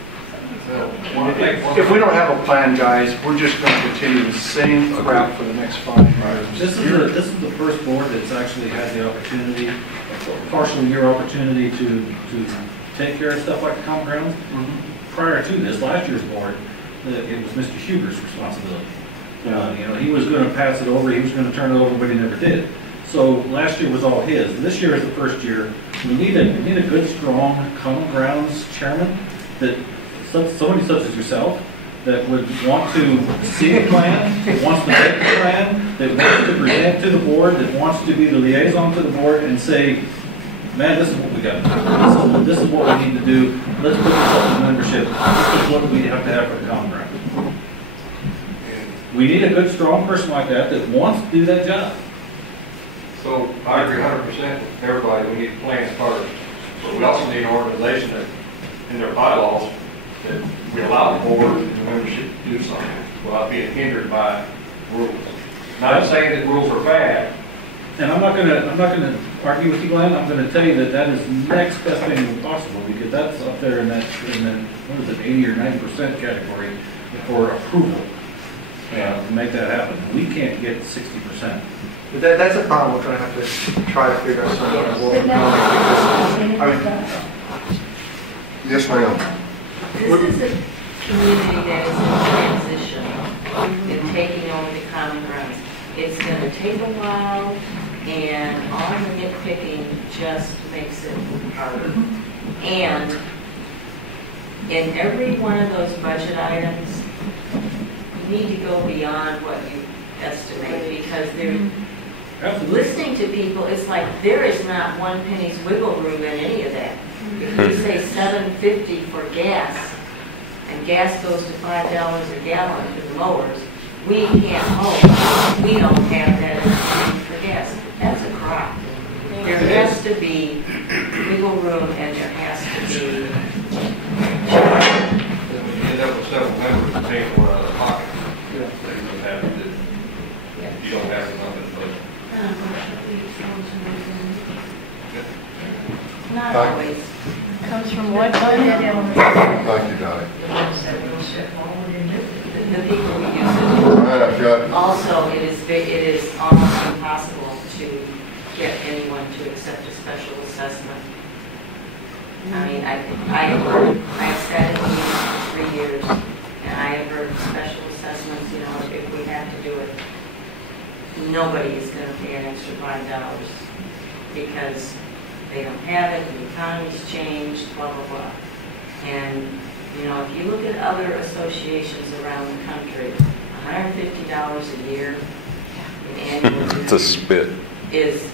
If we don't have a plan, guys, we're just going to continue the same crap for the next 5 years. This is the first board that's actually had the opportunity, partial year opportunity to take care of stuff like the common grounds. Prior to this, last year's board, it was Mr. Huber's responsibility. You know, he was going to pass it over, he was going to turn it over, but he never did. So last year was all his. This year is the first year. We need a good, strong common grounds chairman, that somebody such as yourself, that would want to see a plan, that wants to make a plan, that wants to present to the board, that wants to be the liaison to the board and say, man, this is what we got to do. This is what we need to do. Let's put this up to membership. This is what we have to have for the common ground. We need a good, strong person like that wants to do that job. So I agree 100% with everybody, we need a plan first. But we also need an organization that, in their bylaws, that we allow the board and the membership to do something without being hindered by rules. Not saying that rules are bad. And I'm not gonna argue with you, Glenn. I'm gonna tell you that is the next best thing possible, because that's up there in that what is it, 80 or 90% category for approval to make that happen. We can't get 60%. But that's a problem we're going to have to try to figure out something. Yes, ma'am. This is a community that is in transition in taking over the common grounds. It's going to take a while, and all the nitpicking just makes it harder. And in every one of those budget items, you need to go beyond what you estimate, because they're listening to people. It's like there is not one penny's wiggle room in any of that. If you say $7.50 for gas, and gas goes to $5 a gallon to the mowers, we can't hope we don't have that for gas. That's a crop. There has to be wiggle room, and there has to be. You end up with several members paying for out of their pocket. You don't have to, you don't have enough in the budget. Not always. Comes from what budget? Thank you, Dottie. The people who use it. Right, I've got. Also, it is almost impossible to get anyone to accept a special assessment. I mean, I have sat in meetings 3 years, and I have heard special assessments, you know, if we have to do it, nobody is going to pay an extra $5 because they don't have it, the economy's changed, blah, blah, blah. And, you know, if you look at other associations around the country, $150 a year in annual dues It's a spit. is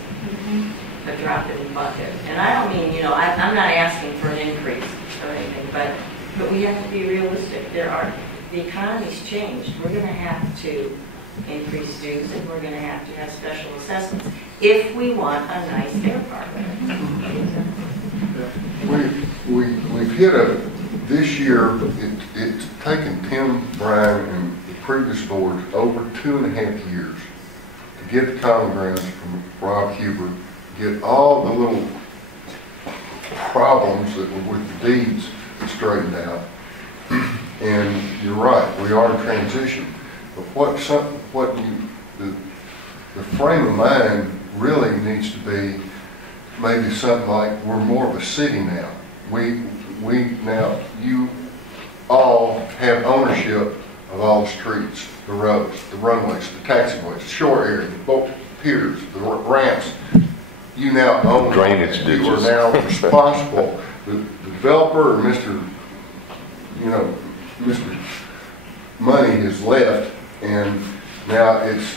a drop in the bucket. And I don't mean, you know, I'm not asking for an increase or anything, but we have to be realistic. The economy's changed. We're going to have to increase dues, and we're going to have special assessments if we want a nice air park. We've hit this year, it's taken Tim Bryan and the previous board over 2.5 years to get the common grounds from Rob Huber, get all the little problems that were with the deeds straightened out. And you're right, we are in transition. But the frame of mind really needs to be maybe something like, we're more of a city now. Now, you all have ownership of all the streets, the roads, the runways, the taxiways, the shore area, the boat piers, the ramps. You now own drainage all. ditches. You are now responsible. The developer or Mr. Money has left, and now it's,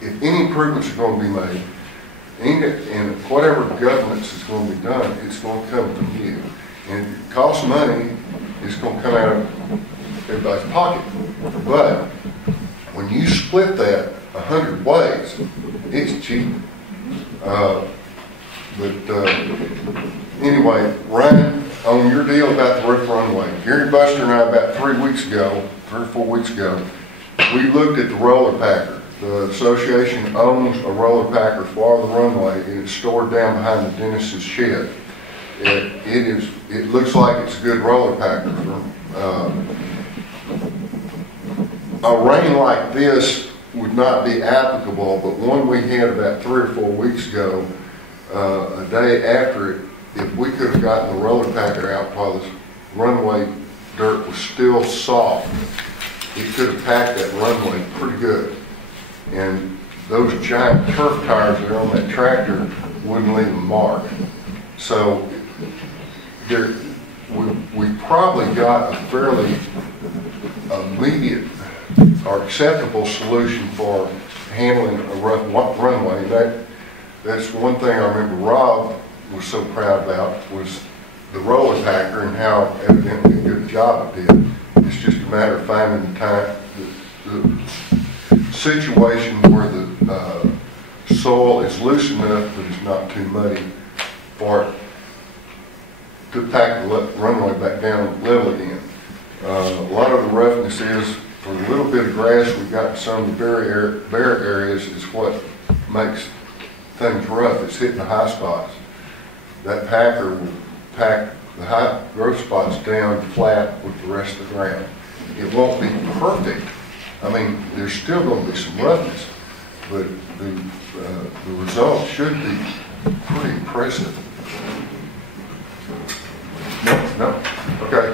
if any improvements are going to be made, and whatever governance is going to be done, it's going to come from you. And if it costs money, it's going to come out of everybody's pocket. But when you split that 100 ways, it's cheap. Anyway, Ryan, on your deal about the roof runway, Gary Buster and I about 3 or 4 weeks ago, we looked at the roller packer. The association owns a roller packer for the runway, and it's stored down behind the dentist's shed. It looks like it's a good roller packer. A rain like this would not be applicable, but one we had about 3 or 4 weeks ago, a day after it, if we could have gotten the roller packer out while the runway dirt was still soft, it could have packed that runway pretty good. And those giant turf tires that are on that tractor wouldn't leave a mark. So we probably got a fairly immediate or acceptable solution for handling a rough runway. That's one thing I remember Rob was so proud about, was the roller packer and how evidently a good job it did. It's just a matter of finding the time, the situation where the soil is loose enough but it's not too muddy for it to pack the runway back down level again. A lot of the roughness is, for the little bit of grass we've got in some of the bare areas, is what makes things rough. It's hitting the high spots. That packer will pack the high growth spots down flat with the rest of the ground. It won't be perfect. I mean, there's still going to be some roughness, but the result should be pretty impressive. No? Okay.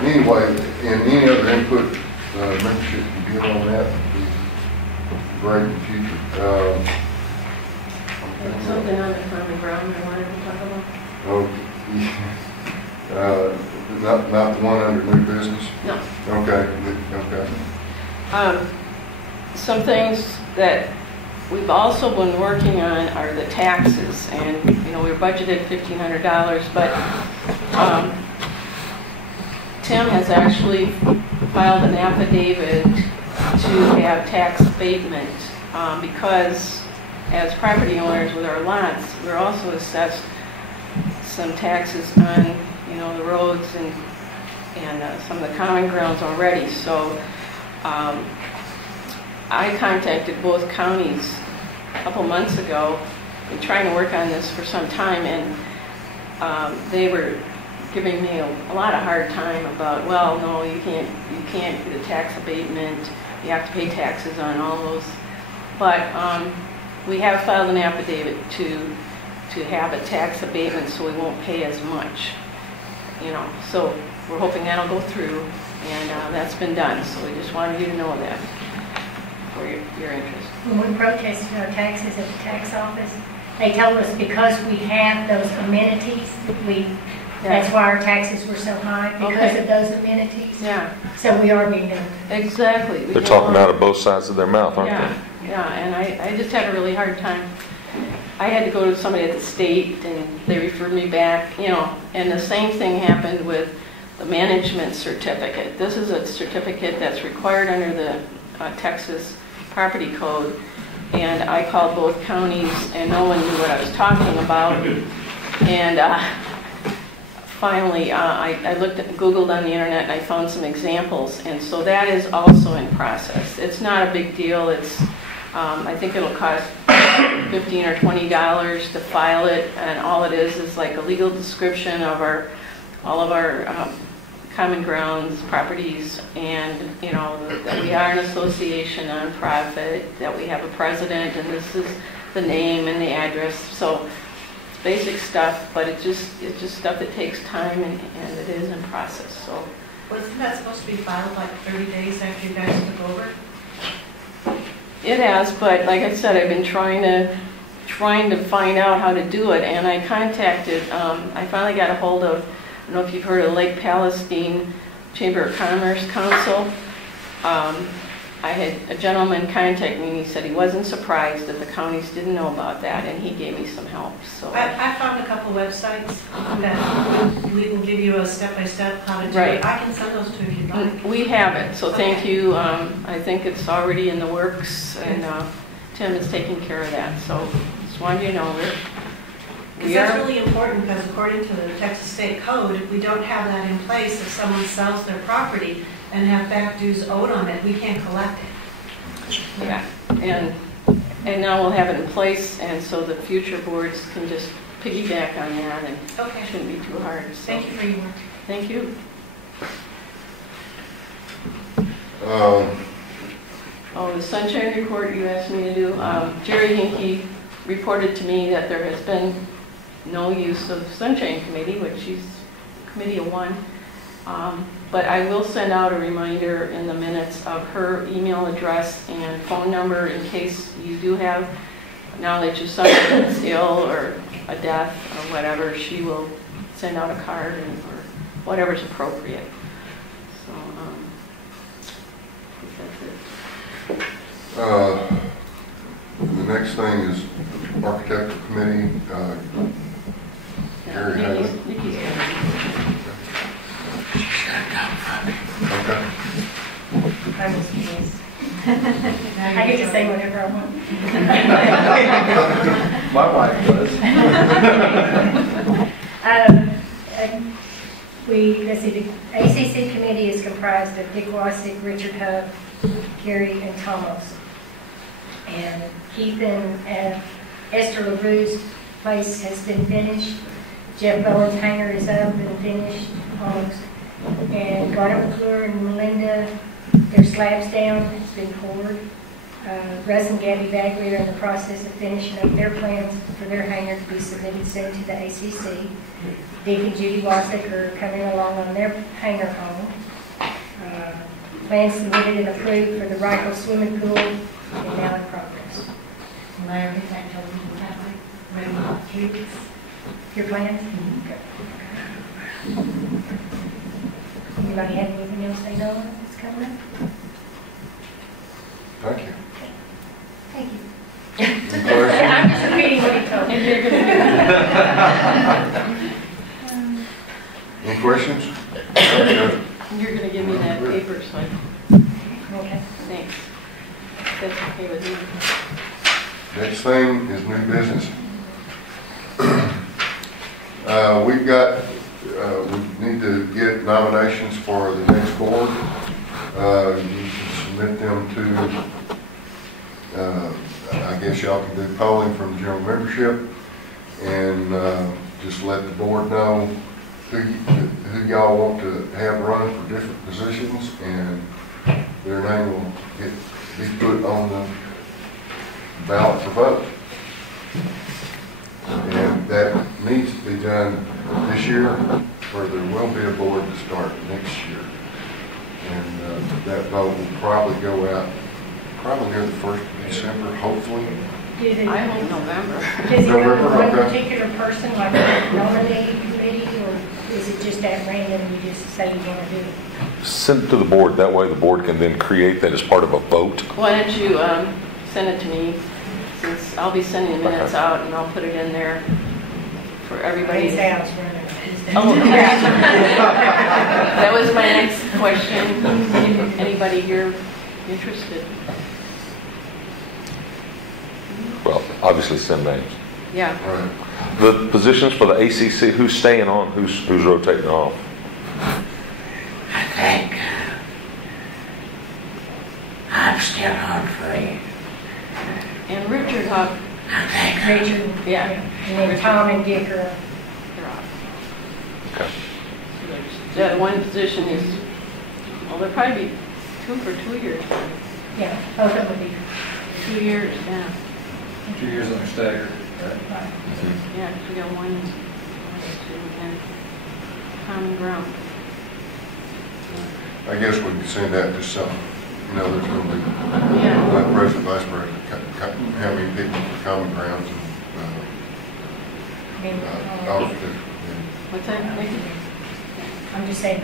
Anyway, and any other input membership can get on that would be great in the future. Something on the common ground I wanted to talk about? Oh, not one under new business? No. Okay. Some things that we've also been working on are the taxes, and we were budgeted $1,500, but Tim has actually filed an affidavit to have tax abatement because as property owners with our lots, we're also assessed some taxes on the roads and some of the common grounds already. So I contacted both counties a couple months ago. Been trying to work on this for some time, and they were giving me a lot of hard time about, well, no, you can't get a tax abatement. You have to pay taxes on all those. But we have filed an affidavit to have a tax abatement, so we won't pay as much. you know, so we're hoping that'll go through, and that's been done, so we just wanted you to know that for your interest. When we protested our taxes at the tax office, they told us because we have those amenities, that's why our taxes were so high, because of those amenities. Yeah. So we are being done. Exactly. They're talking out of both sides of their mouth, aren't they? Yeah, and I just had a really hard time. I had to go to somebody at the state, and they referred me back, you know, and the same thing happened with the management certificate. This is a certificate that's required under the Texas Property Code, and I called both counties, and no one knew what I was talking about. And finally, I Googled on the internet, and I found some examples, and so that is also in process. It's not a big deal. It's I think it'll cost $15 or $20 to file it, and all it is like a legal description of all of our common grounds, properties, and you know that we are an association, nonprofit, that we have a president, and this is the name and the address. So basic stuff, but it's just stuff that takes time, and it is in process. So wasn't that supposed to be filed like 30 days after you guys took over? it has, but like I said, I've been trying to find out how to do it, and I contacted. I finally got a hold of. I don't know if you've heard of Lake Palestine Chamber of Commerce Council. I had a gentleman contact me, and he said he wasn't surprised that the counties didn't know about that, and he gave me some help. So I found a couple websites that we will give you a step-by-step how to do right. it. I can send those to you if you'd like. We have it, so thank you. I think it's already in the works, and Tim is taking care of that. So just wanted you to know because that's really important, because according to the Texas State Code, if we don't have that in place, if someone sells their property and have back dues owed on it, we can't collect it. Yeah, and now we'll have it in place, and so the future boards can just piggyback on that, and it shouldn't be too hard. So. Thank you for your work. Thank you. Oh, the sunshine report you asked me to do. Jerry Hinkey reported to me that there has been no use of Sunshine Committee, which she's committee of one. But I will send out a reminder in the minutes of her email address and phone number in case you do have knowledge of something that's ill or a death or whatever. She will send out a card or whatever's appropriate. So I think that's it. The next thing is architectural committee. Gary has it. Okay. I was pleased. I get to say whatever I want. My wife does. Let's see, the ACC committee is comprised of Dick Wassick, Richard Huff, Gary, and Thomas. And Keith and Esther LaRue's place has been finished. Jeff Bowen's hangar is up and finished almost. And Garnet McClure and Melinda, their slabs down, it's been poured. Russ and Gabby Bagley are in the process of finishing up their plans for their hangar to be submitted soon to the ACC. Dick and Judy Wassick are coming along on their hangar home. Plans submitted and approved for the Reichel swimming pool and now in progress. Larry, that told me to have ready in a few weeks. Your plans? Anybody have anything else they know of that's coming up? Thank you. Thank you. Yeah, I'm just repeating what he told me. Any questions? You're going to give me that paper, so Okay. thanks. That's okay with you. Next thing is new business. We need to get nominations for the next board. You can submit them to, I guess y'all can do polling from the general membership, and just let the board know who y'all want to have running for different positions, and their name will be put on the ballot for vote. And that needs to be done this year. or there will be a board to start next year. And that vote will probably go out probably near the 1st of December, hopefully. I hope November. Does it go to November, one okay. particular person, like a nominating committee, or is it just at random, you just say you want to do it? Send it to the board. That way the board can then create that as part of a vote. Why don't you send it to me, since I'll be sending the minutes out, and I'll put it in there for everybody. His house running. Oh, that was my next question. Anybody here interested? Well, obviously send names. Yeah. Right. The positions for the ACC, who's staying on, who's rotating off? I think I'm still on for you. And Richard Huck. I think Richard, Yeah. and then Tom and Dick are, They're off. Okay. That one position is, well, there'll probably be 2 for 2 years. yeah, both of them would be. 2 years, yeah. 2 years on staggered. Yeah, 'cause we got 1, 2, and common ground. I guess we can send that to some, there's going to be Yeah. president, vice president, how many people for common grounds and alternate. What's that, Nikki? I'm just saying.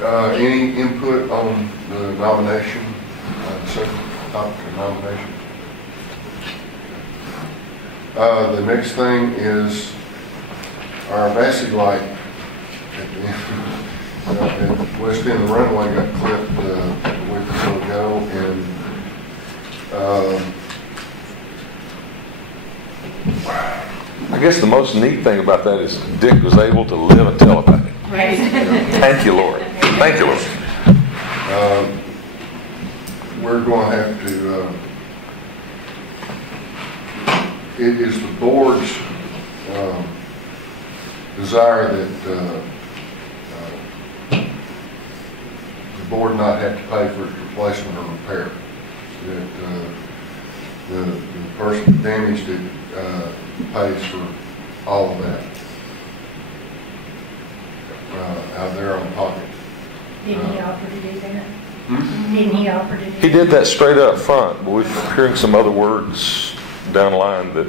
Any input on the nomination, second topic of nomination? The next thing is our Massey light at the end, at west end of the runway got clipped a week or so ago, and I guess the most neat thing about that is Dick was able to live and tell about it. Right. Thank you, Lord. Thank you, Lord. We're going to have to, it is the board's desire that the board not have to pay for its replacement or repair. That the person who damaged it pays for all of that out there on pocket. Didn't he offer to do that? Didn't he offer to do that? He did that straight up front, but we're hearing some other words down the line that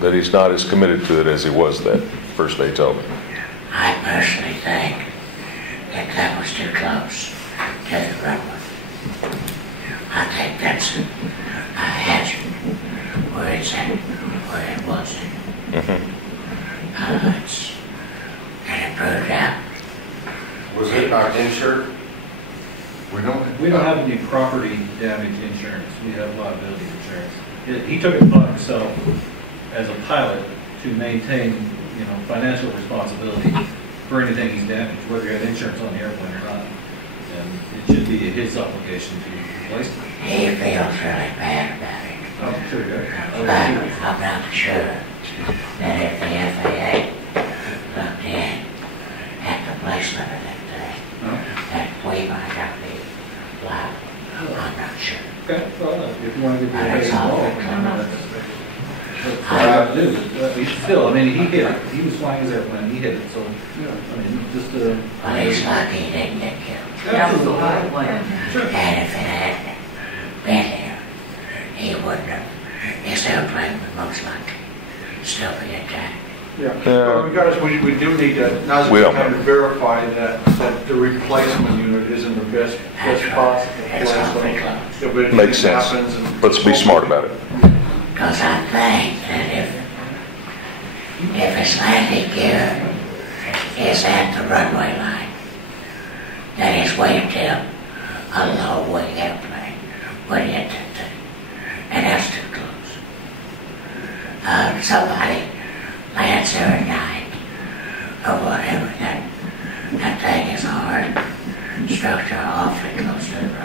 that he's not as committed to it as he was that first day he told me. I personally think that that was too close to the runway. I think that's a hazard where it's at, where it wasn't. It's and it proved out. Was it not insured? We don't have any property damage insurance. We have liability insurance. He took it upon himself as a pilot to maintain, financial responsibility for anything he's damaged, whether he had insurance on the airplane or not. And it should be his obligation to replace it. He feels really bad about it. Oh, sure he does. But I'm not sure that if the FAA looked in at the placement of that thing, that we might not be liable. I'm not sure. Okay, well, if you want to get But the it's FAA all involved, for that's what I have to do. But still, he hit it. He was flying his airplane, he hit it, so, just Well, he's lucky he didn't get killed. Absolutely. And if it had been here, he wouldn't have. His airplane would most likely still be intact. Yeah, but regardless, we do need to, now's the time to verify that the replacement unit is in the best possible place. If it Makes sense. happens and- Let's be smart about it. Because I think that if his landing gear is at the runway line, that his wing tip, a low wing airplane, would hit that thing. And that's too close. Somebody lands there at night, or whatever, that thing is a hard structure awfully close to the runway.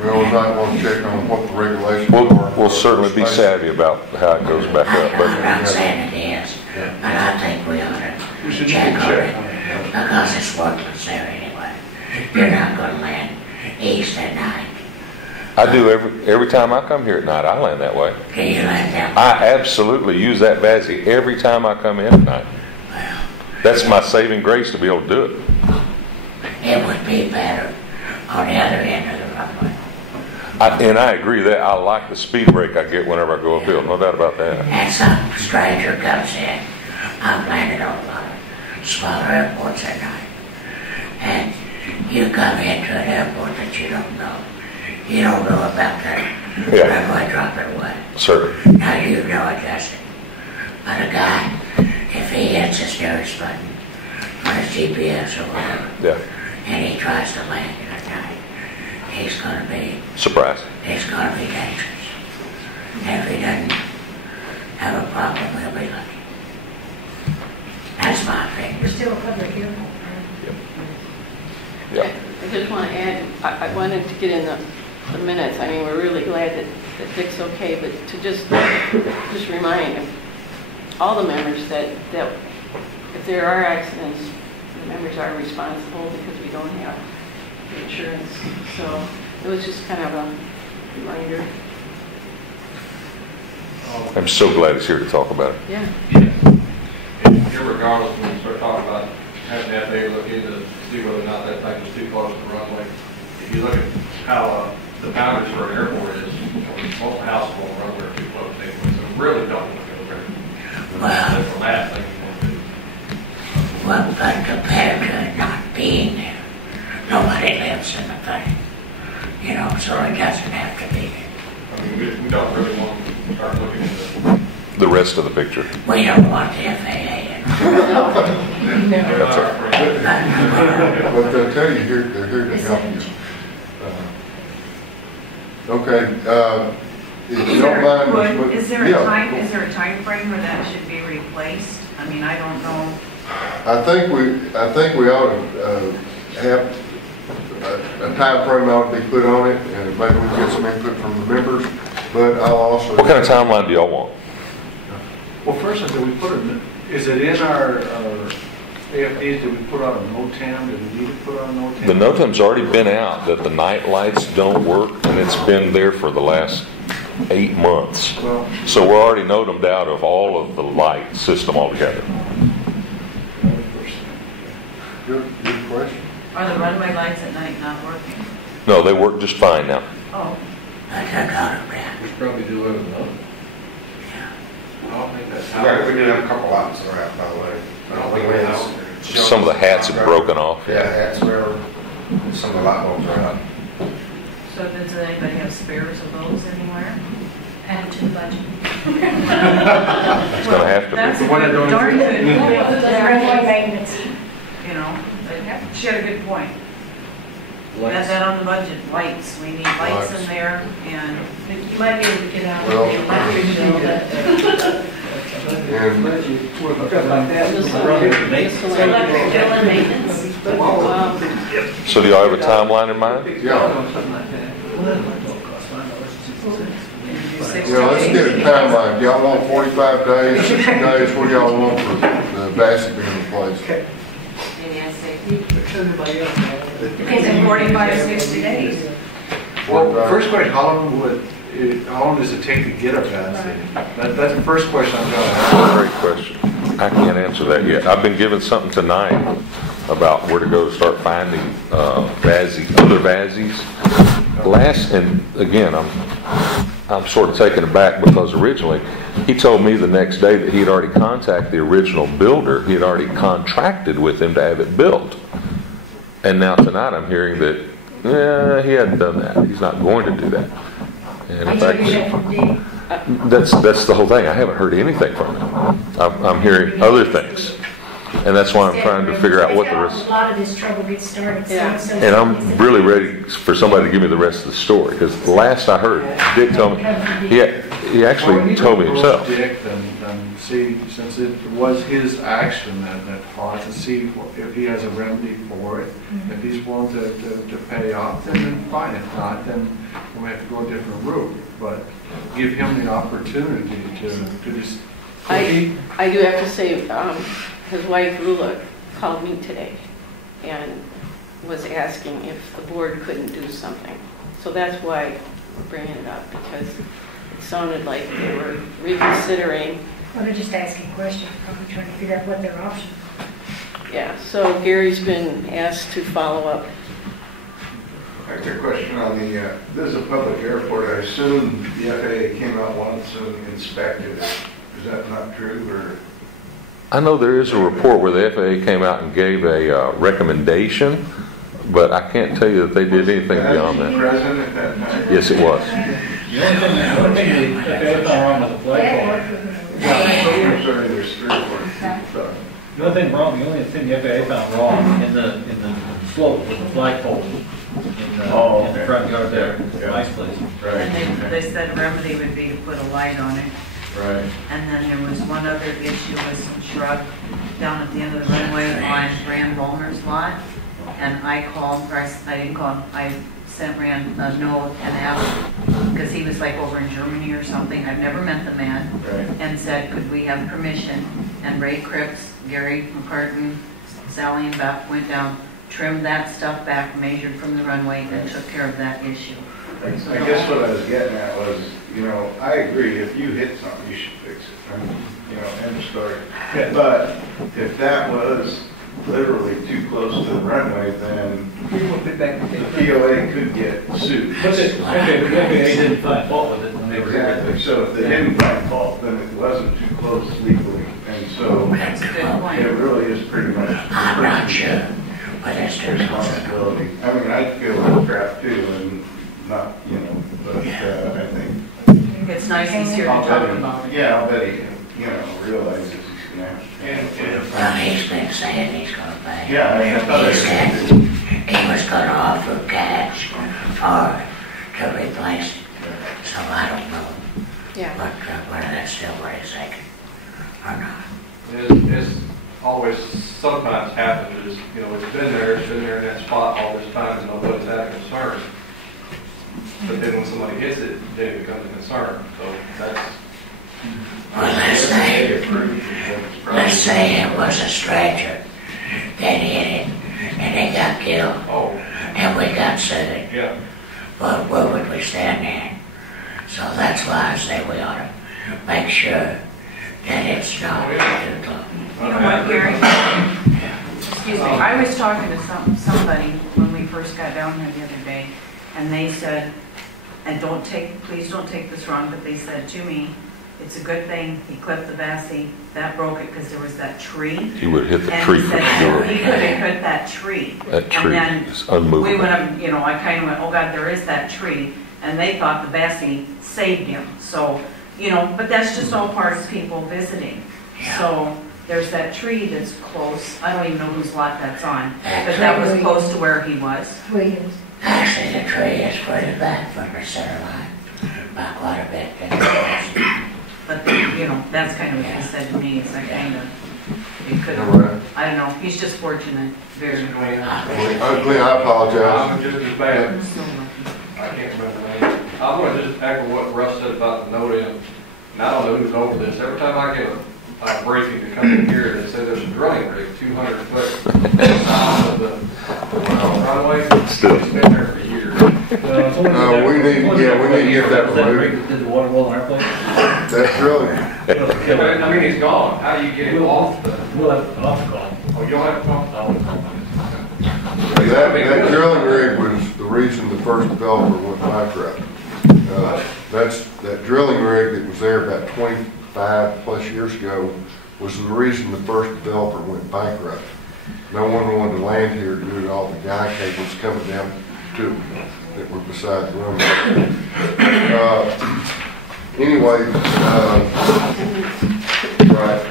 Well, we might want to check on what the regulations are. We'll certainly be savvy about how it goes back up. I'm not saying it is, but I think we ought to check on it, because it's worthless there anyway. You're not going to land east at night. I do every time I come here at night. I land that way. Do you land that way? I absolutely use that Vazzy every time I come in at night. That's my saving grace to be able to do it. It would be better on the other end of the runway. And I agree that I like the speed break I get whenever I go uphill. No doubt about that. And some stranger comes in. I've landed on a lot of smaller airports at night. And you come into an airport that you don't know. You don't know about that. Yeah. Runway drop it away. Sir. Now you know it doesn't. But a guy, if he hits his nearest button on his GPS or whatever, Yeah. and he tries to land it at night, he's going to be Surprise. He's going to be dangerous. And if he doesn't have a problem, he'll be lucky. That's my opinion. We're still a public airport. Yeah. I just want to add, I wanted to get in the minutes. I mean, we're really glad that Dick's okay, but to just remind all the members that if there are accidents, the members are responsible because we don't have insurance. So it was just kind of a reminder. I'm so glad he's here to talk about it. Yeah. Irregardless, when we start talking about having that day look into see whether or not that thing is too close to the runway, if you look at how the boundaries for an airport is, most houses on the runway are too close anyway, so really don't want to go there. That's the last thing you want to do. Well, but compared to it not being there, nobody lives in the thing. You know, so it doesn't have to be there. I mean, we don't really want to start looking into The rest of the picture. We don't want the FAA in. That's right. But they'll tell you here, they're here to help you. Okay, if you don't mind. Is there a time frame where that should be replaced? I mean, I don't know. I think we ought to have a time frame ought to be put on it, and maybe we can get some input from the members, but I'll also. What kind of timeline do y'all want? Well, first, do we put it, is it in our AFDs, did we put on a NOTAM? Did we need to put on a NOTAM? The NOTAM's already been out that the night lights don't work, and it's been there for the last 8 months. Well, so we're already NOTAM'd out of all of the light system altogether. Good question. Are the runway lights at night not working? No, they work just fine now. Oh. I took out of that. We should probably do it another. I don't think that's how. Yeah, we do have a couple lights around, by the way. I don't think that's how. Some of the hats have broken off. Yeah, hats where some of the light bulbs are out. So does anybody have spares of those anywhere? Add it to the budget. It's going to have to That's be. darn good. Runway maintenance. You know, she had a good point. Add that on the budget, lights, we need lights in there, and You might be able to get out Well, of the electric bill that. electric bill and maintenance. So do y'all have a timeline in mind? Yeah. Let's get a timeline. Y'all want 45 days, 60 days? What do y'all want for the VASI being replaced? Depends on 45, 60 days. well, first question, how long does it take to get a VASI? That's the first question I'm going to ask. Great question. I can't answer that yet. I've been given something tonight about where to go to start finding other VASIs. And again, I'm sort of taken aback because originally he told me the next day that he had already contacted the original builder. He had already contracted with him to have it built. And now tonight I'm hearing that he hadn't done that. He's not going to do that. And in fact, that's the whole thing. I haven't heard anything from him. I'm hearing other things. And that's why I'm trying to figure out what the rest. A lot of this trouble gets started. And I'm really ready for somebody to give me the rest of the story. Because last I heard, Dick told me, he actually told me himself. Dick, and see, since it was his action that caused, to see if he has a remedy for it. If he's willing to pay off, then fine. If not, then we have to go a different route. But give him the opportunity to just. I do have to say, his wife Rula called me today and was asking if the board couldn't do something. So that's why for bringing it up because it sounded like they were reconsidering. Well, they're just asking questions, probably trying to figure out what their options are. Yeah, so Gary's been asked to follow up. I have a question on the, this is a public airport. I assume the FAA came out once and inspected it. Is that not true, or? I know there is a report where the FAA came out and gave a recommendation, but I can't tell you that they did anything beyond that. Present at that time? Yes, it was. The only thing the FAA found wrong with the flagpole. I'm sorry, there's 3 or 4. The only thing the FAA found wrong in the slope was the flagpole in the front yard there, nice place. Right. And they said remedy would be to put a light on it. Right. And then there was one other issue with some shrub down at the end of the runway on Rand Ballmer's lot. And I called, or I didn't call him, I sent Rand a note and asked, because he was like over in Germany or something, I've never met the man, and said, could we have permission? And Ray Cripps, Gary McCartan, Sally and Beth went down, trimmed that stuff back, measured from the runway, and took care of that issue. I guess what I was getting at was, you know, I agree, if you hit something, you should fix it. I mean, you know, end of story. But if that was literally too close to the runway, then the POA could get sued. But the FAA didn't find fault with it when they were here. Exactly. So if they didn't find fault, then it wasn't too close legally. And so That's a good point. it really is pretty much I'm not sure, but it's their responsibility. I mean, I feel like crap too, and not, you know, but I think. It's nice he's here to I'll talk bet about it. Yeah, I'll bet he, you know, realizes he's gonna have to. Well, he's been saying he's gonna pay. Yeah, I mean, I thought He said he was gonna offer cash or to replace it. So I don't know Yeah. whether that's still what he's thinking or not. It's always sometimes happened is, you know, it's been there in that spot all this time and nobody's had a concern. But then when somebody hits it, then it becomes a concern. So that's. Well, let's say it was a stranger that hit it and they got killed. Oh. And we got sued. Yeah. Well, where would we stand then? So that's why I say we ought to make sure that it's not too close. You know what, Gary? Excuse me, I was talking to somebody when we first got down here the other day, and they said, and please don't take this wrong, but they said to me, it's a good thing he clipped the Bassie, that broke it because there was that tree. He would hit the And tree he for said, sure. he could have hit that tree. That tree And is then unmovable. we went up, you know, I kind of went, oh God, there is that tree. And they thought the Bassie saved him. So, you know, but that's just all part of people visiting. So there's that tree that's close. I don't even know whose lot that's on. But that was close to where he was. Williams. Actually, the tree is further back from the center line, by quite a bit. But, you know, that's kind of what he said to me, is I kind of, it could All right. have, I don't know, he's just fortunate, very. Ugly, I apologize. I'm just as bad. So lucky. I can't remember the name. I want to just echo what Russ said about the note in. And I don't know who's over this. Every time I get a briefing to come in here, they say there's a drilling rig 200 foot south of the runway. Still. It's been there for years. We need to get that removed. Did the water well in our place? That's really, I mean, he's gone. How do you get it off the? We'll have to call. Oh, you'll have to call? that drilling rig was the reason the first developer went bankrupt. That drilling rig that was there about 25 plus years ago was the reason the first developer went bankrupt. No one wanted to land here due to all the guy cables coming down to that were beside the runway. Anyway, right.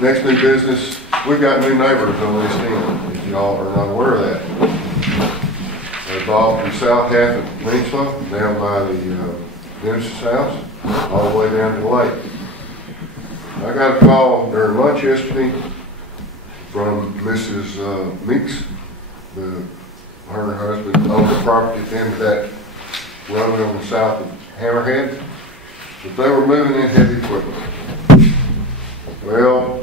Next new business, we've got new neighbors on this end, if y'all are not aware of that. They bought from South Half and Peninsula, down by the Dennis's house, all the way down to the lake. I got a call during lunch yesterday from Mrs. Meeks, her and her husband owned the property at the end of that runway on the south of Hammerhead, but they were moving in heavy equipment. Well,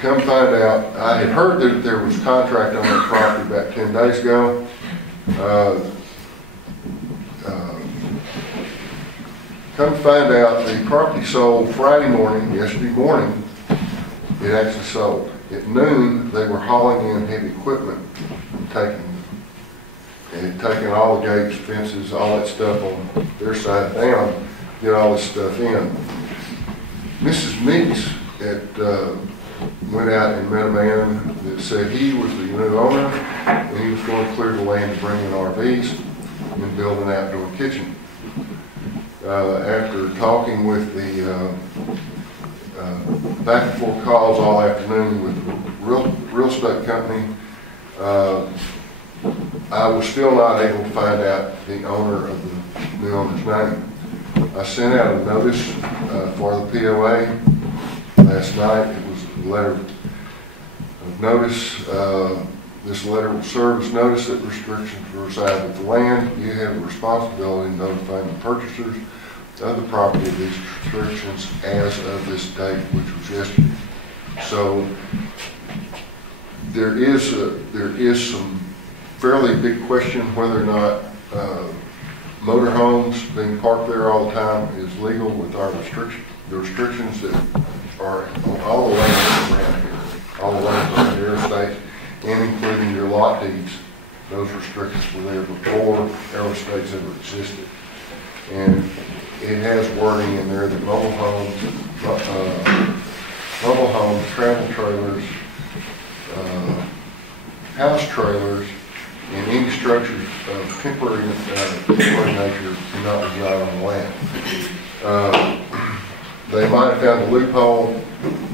come find out, I had heard that there was a contract on that property about 10 days ago. Come to find out, the property sold Friday morning, yesterday morning, it actually sold. At noon, they were hauling in heavy equipment, taking all the gates, fences, all that stuff on their side down, get all this stuff in. Mrs. Meeks went out and met a man that said he was the new owner, and he was going to clear the land to bring in RVs and build an outdoor kitchen. After talking with the back and forth calls all afternoon with the real estate company, I was still not able to find out the owner of the new owner's name. I sent out a notice for the POA last night. It was a letter of notice. This letter will serve as notice that restrictions reside with the land. You have a responsibility in notifying the purchasers of the property of these restrictions as of this date, which was yesterday. So there is some fairly big question whether or not motorhomes being parked there all the time is legal with our restrictions. The restrictions that are on all the lanes around here, all the lanes around the interstate, and including your lot deeds. Those restrictions were there before interstates ever existed. And it has wording in there that mobile homes, travel trailers, house trailers, and any structures of temporary nature cannot reside on the land. They might have found a loophole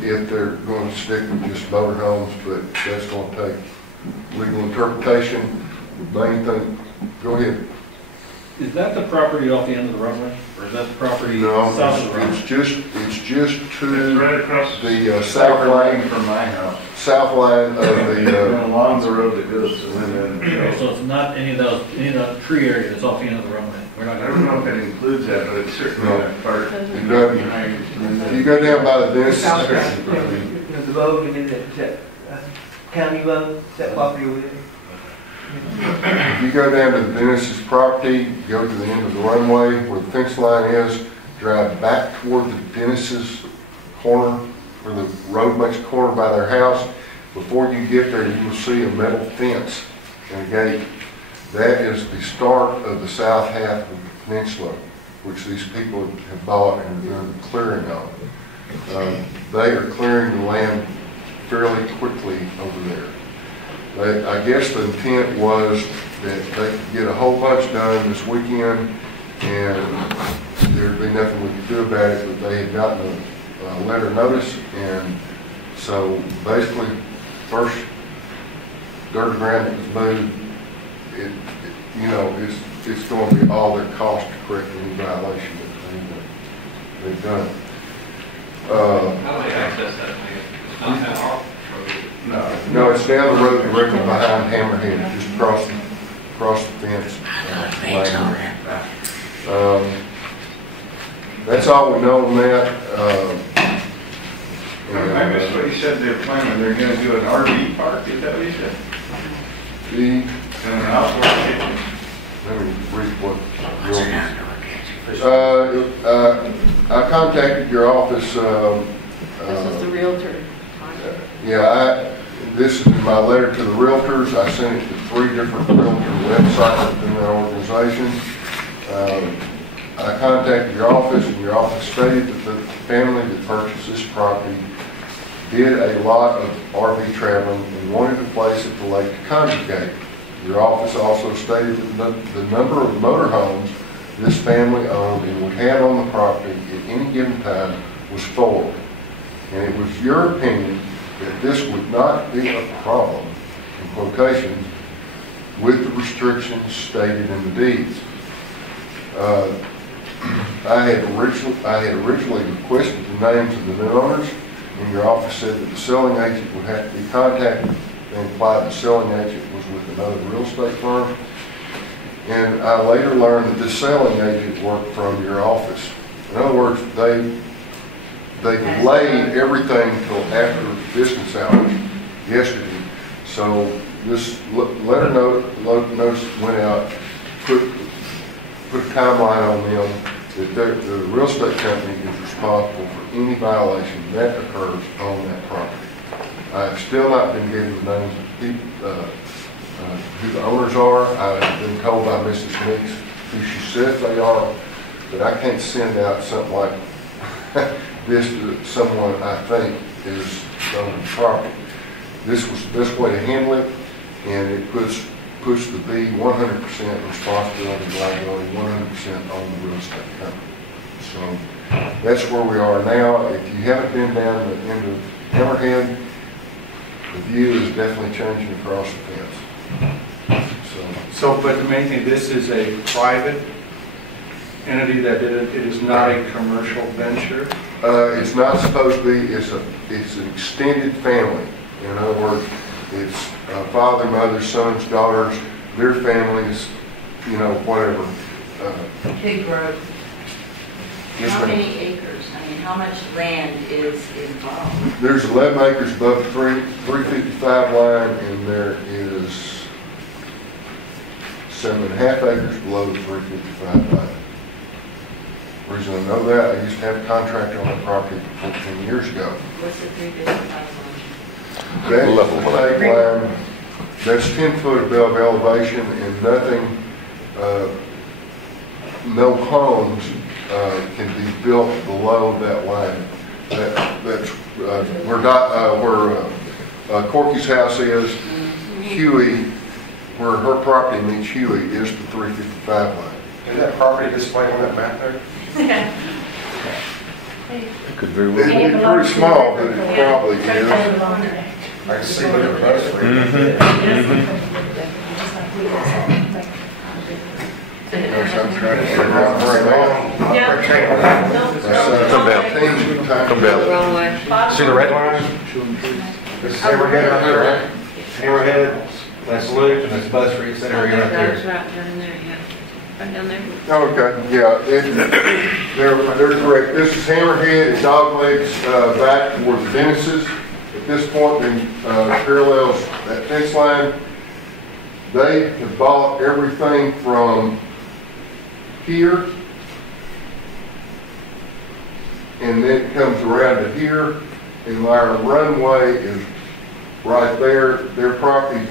if they're going to stick with just motorhomes, but that's going to take legal interpretation. The main thing, go ahead. Is that the property off the end of the runway, or is that the property south of the runway? It's just to It's right across the south line from my house. South line of the along the road that goes to Linden. So it's not any of that tree area that's off the end of the runway. We're not I don't know if it includes that, but it's certainly a part. If you go down by the Dennis, The road, you mean that county road, that property over there? if you go down to the Dennis's property, go to the end of the runway where the fence line is, drive back toward the Dennis's corner, where the road makes a corner by their house. Before you get there, you will see a metal fence and a gate. That is the start of the south half of the peninsula, which these people have bought and are doing the clearing on. They are clearing the land fairly quickly over there. I guess the intent was that they could get a whole bunch done this weekend and there'd be nothing we could do about it, but they had gotten a letter notice, and so basically first dirt ground that was moved, it's going to be all their cost to correct any violation that they've done. How do they access that land? It's not that hard. No, it's down the road directly behind Hammerhead, just across the fence. That's all we know on that. I missed what you said they're planning. They're going to do an RV park, is that what you said? And an outdoor kitchen. Let me read what I contacted your office. This is the realtor. This is my letter to the realtors. I sent it to 3 different realtor websites within that organization. I contacted your office, and your office stated that the family that purchased this property did a lot of RV traveling and wanted a place at the lake to congregate. Your office also stated that the number of motorhomes this family owned and would have on the property at any given time was 4. And it was your opinion that this would not be a problem, in quotations, with the restrictions stated in the deeds. I had originally requested the names of the new owners, and your office said that the selling agent would have to be contacted and implied the selling agent was with another real estate firm. And I later learned that this selling agent worked from your office. In other words, they delayed everything until after business hours yesterday. So this notice went out, put a timeline on them, that the real estate company is responsible for any violation that occurs on that property. I've still not been given the names of people, who the owners are. I've been told by Mrs. Meeks who she says they are, but I can't send out something like this to someone I think is owning the property. This was the best way to handle it, and it puts the B 100% responsibility and liability 100% on the real estate company. So that's where we are now. If you haven't been down the end of Hammerhead, the view is definitely changing across the fence. But the main thing, this is a private entity that it is not a commercial venture? It's not supposed to be. It's an extended family. In other words, it's father, mother, sons, daughters, their families, you know, whatever. Big road. Yes, How ma'am. many acres? I mean, how much land is involved? There's 11 acres above the 355 line, and there is 7.5 acres below the 355 line. The reason I know that, I used to have a contractor on that property 14 years ago. What's the 355 line? That state line, that's 10 foot above elevation, and nothing, no homes can be built below that line. That's where Corky's house is. Huey, where her property meets Huey, is the 355 line. Is that property displayed on that map there? It could very well It's be. pretty small, but it probably is. I can see what it was. I'm trying to figure out where I'm at. Come down. Come down. Wrong way. See the red line? This is Hammerhead right there, right? Hammerhead, that's Luke, and that's Buzz Street, that area right That's there. right down there, yeah. Right down there. Okay, yeah, they're correct. This is Hammerhead, it doglegs back toward the Dennis's. At this point, then parallels that fence line. They have bought everything from here, and then it comes around to here, and our runway is right there. Their property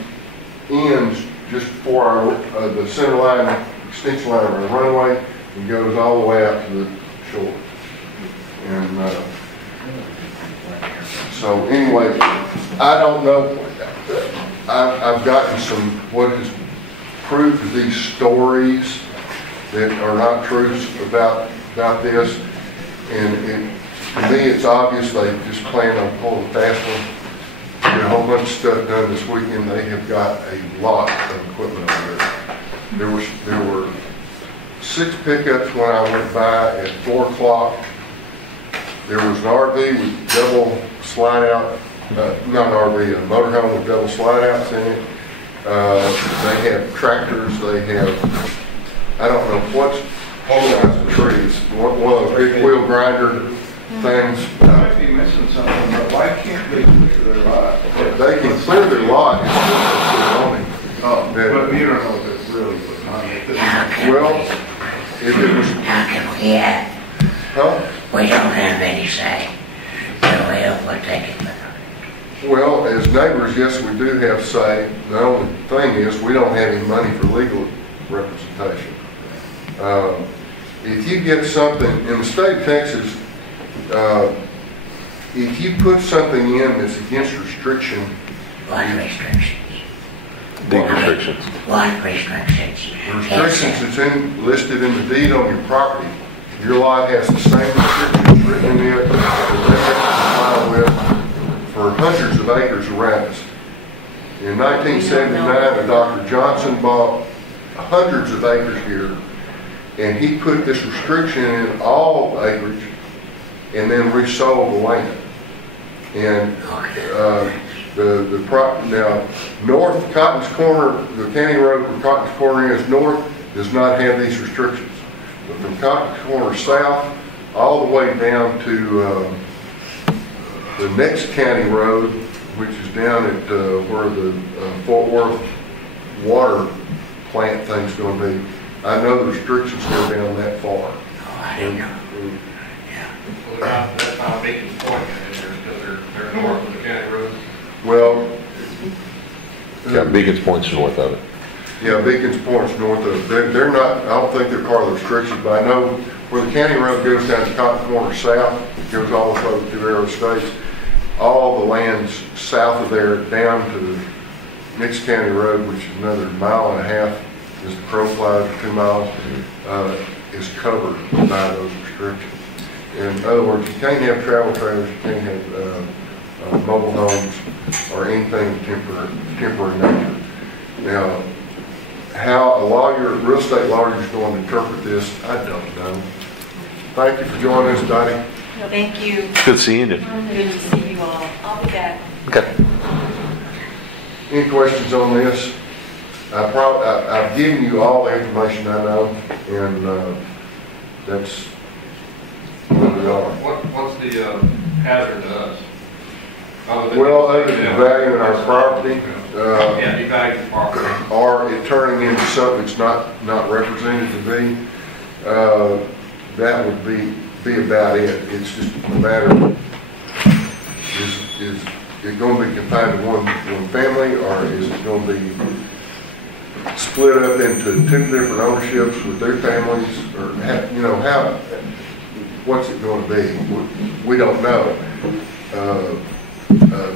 ends just before our the center line, extension line of our runway, and goes all the way out to the shore. And so anyway, I don't know. I've gotten some what is proved to be stories that are not truths about this, and to me it's obvious they just plan on pulling a fast one. Get a whole bunch of stuff done this weekend. They have got a lot of equipment over there. There were 6 pickups when I went by at 4 o'clock. There was an RV with double slide out, not an RV, a motorhome with double slide outs in it. They have tractors, they have, I don't know what's pulverizing the trees. One of those big wheel grinder things. I might be missing something, but why can't they clear their lot? They can clear their lot. Oh, but you don't know if it's really what's on it. Well, if it was, How can we add? huh? We don't have any say. So we'll take it. Well, as neighbors, yes, we do have say. The only thing is, we don't have any money for legal representation. If you get something, in the state of Texas, if you put something in that's against restriction. What restrictions? Deed restrictions. What restrictions? Restrictions that's listed in the deed on your property. Your lot has the same restrictions written in it that they have to comply with for hundreds of acres around us. In 1979, Dr. Johnson bought hundreds of acres here, and he put this restriction in all acreage and then resold the land. And now north Cotton's Corner, the county road from Cotton's Corner is north, does not have these restrictions. But from Cotton's Corner south, all the way down to the next county road, which is down at where the Fort Worth water plant thing's going to be. I know the restrictions go down that far. didn't know. Well, that's not a big point, because they're north of the county road. Well, Yeah, Beacon's Point's north of it. yeah, Beacon's Point's north of, they're not, I don't think they're part of the restrictions, but I know where the county road goes down to Cotton Corner South, it goes all the way through Arrow Estates. All the lands south of there down to Nix County Road, which is another 1.5 miles, as the crow flies, 2 miles, is covered by those restrictions. In other words, you can't have travel trailers, you can't have mobile homes or anything temporary nature. Now, how a lawyer, real estate lawyer is going to interpret this, I don't know. Thank you for joining us, Dottie. Thank you. Good seeing you. Good to see you all. I'll be back. Okay. Any questions on this? I've given you all the information I know, and that's where we are. What's the hazard to us? Well, other than valuing our property, Yeah, devalue the property. or it turning into something it's not represented to be, that would be about it. It's just a matter of, is it going to be confined to one family, or is it going to be split up into 2 different ownerships with their families, or what's it going to be? We don't know.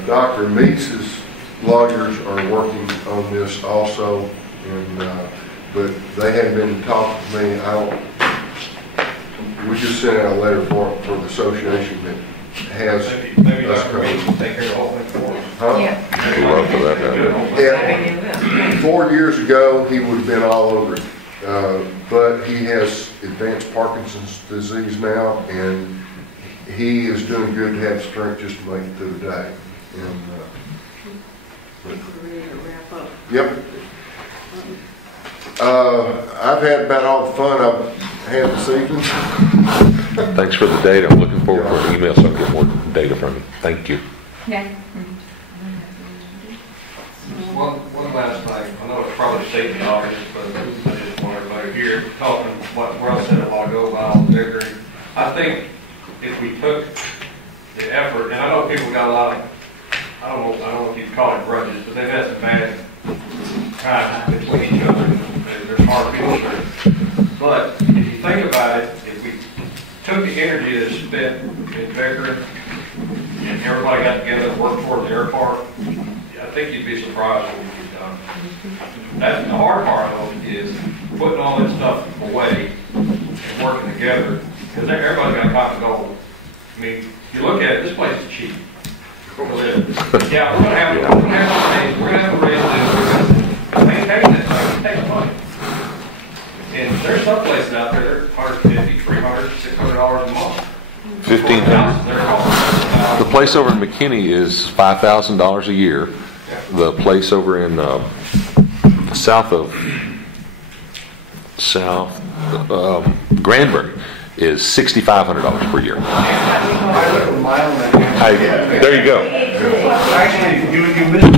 Dr. Meese's lawyers are working on this also, and but they haven't been in talk with me. We just sent out a letter for the association that has Maybe us Dr. Meeks covered. will take care of the whole thing for us. Huh? I'd love for that to happen. Yeah. 4 years ago, he would have been all over it, but he has advanced Parkinson's disease now, and he is doing good to have strength just to make it through the day. And, We're ready to wrap up. yep. I've had about all the fun I've had this evening. Thanks for the data. I'm looking forward for an email so I can get more data from you. Thank you. Yeah. One last thing, I know it's probably stating the obvious, but I just want everybody here, talking what Russ said a while ago about all the bickering. I think if we took the effort, and I know people got a lot of, I don't know if you'd call it grudges, but they've had some bad times between each other. There's hard feelings. But if you think about it, if we took the energy that's spent in bickering and everybody got together and worked toward the air park, I think you'd be surprised what we've done. That's the hard part of it, is putting all that stuff away and working together, because everybody's got a common goal. I mean, you look at it, this place is cheap. Yeah, we're gonna have to raise this, maintain this, it takes money. And there's some places out there, they're $150, $300, $600 a month. $1,500. The place over in McKinney is $5,000 a year. The place over in Granbury is $6,500 per year. I live a mile and a half. There you go. Actually, you missed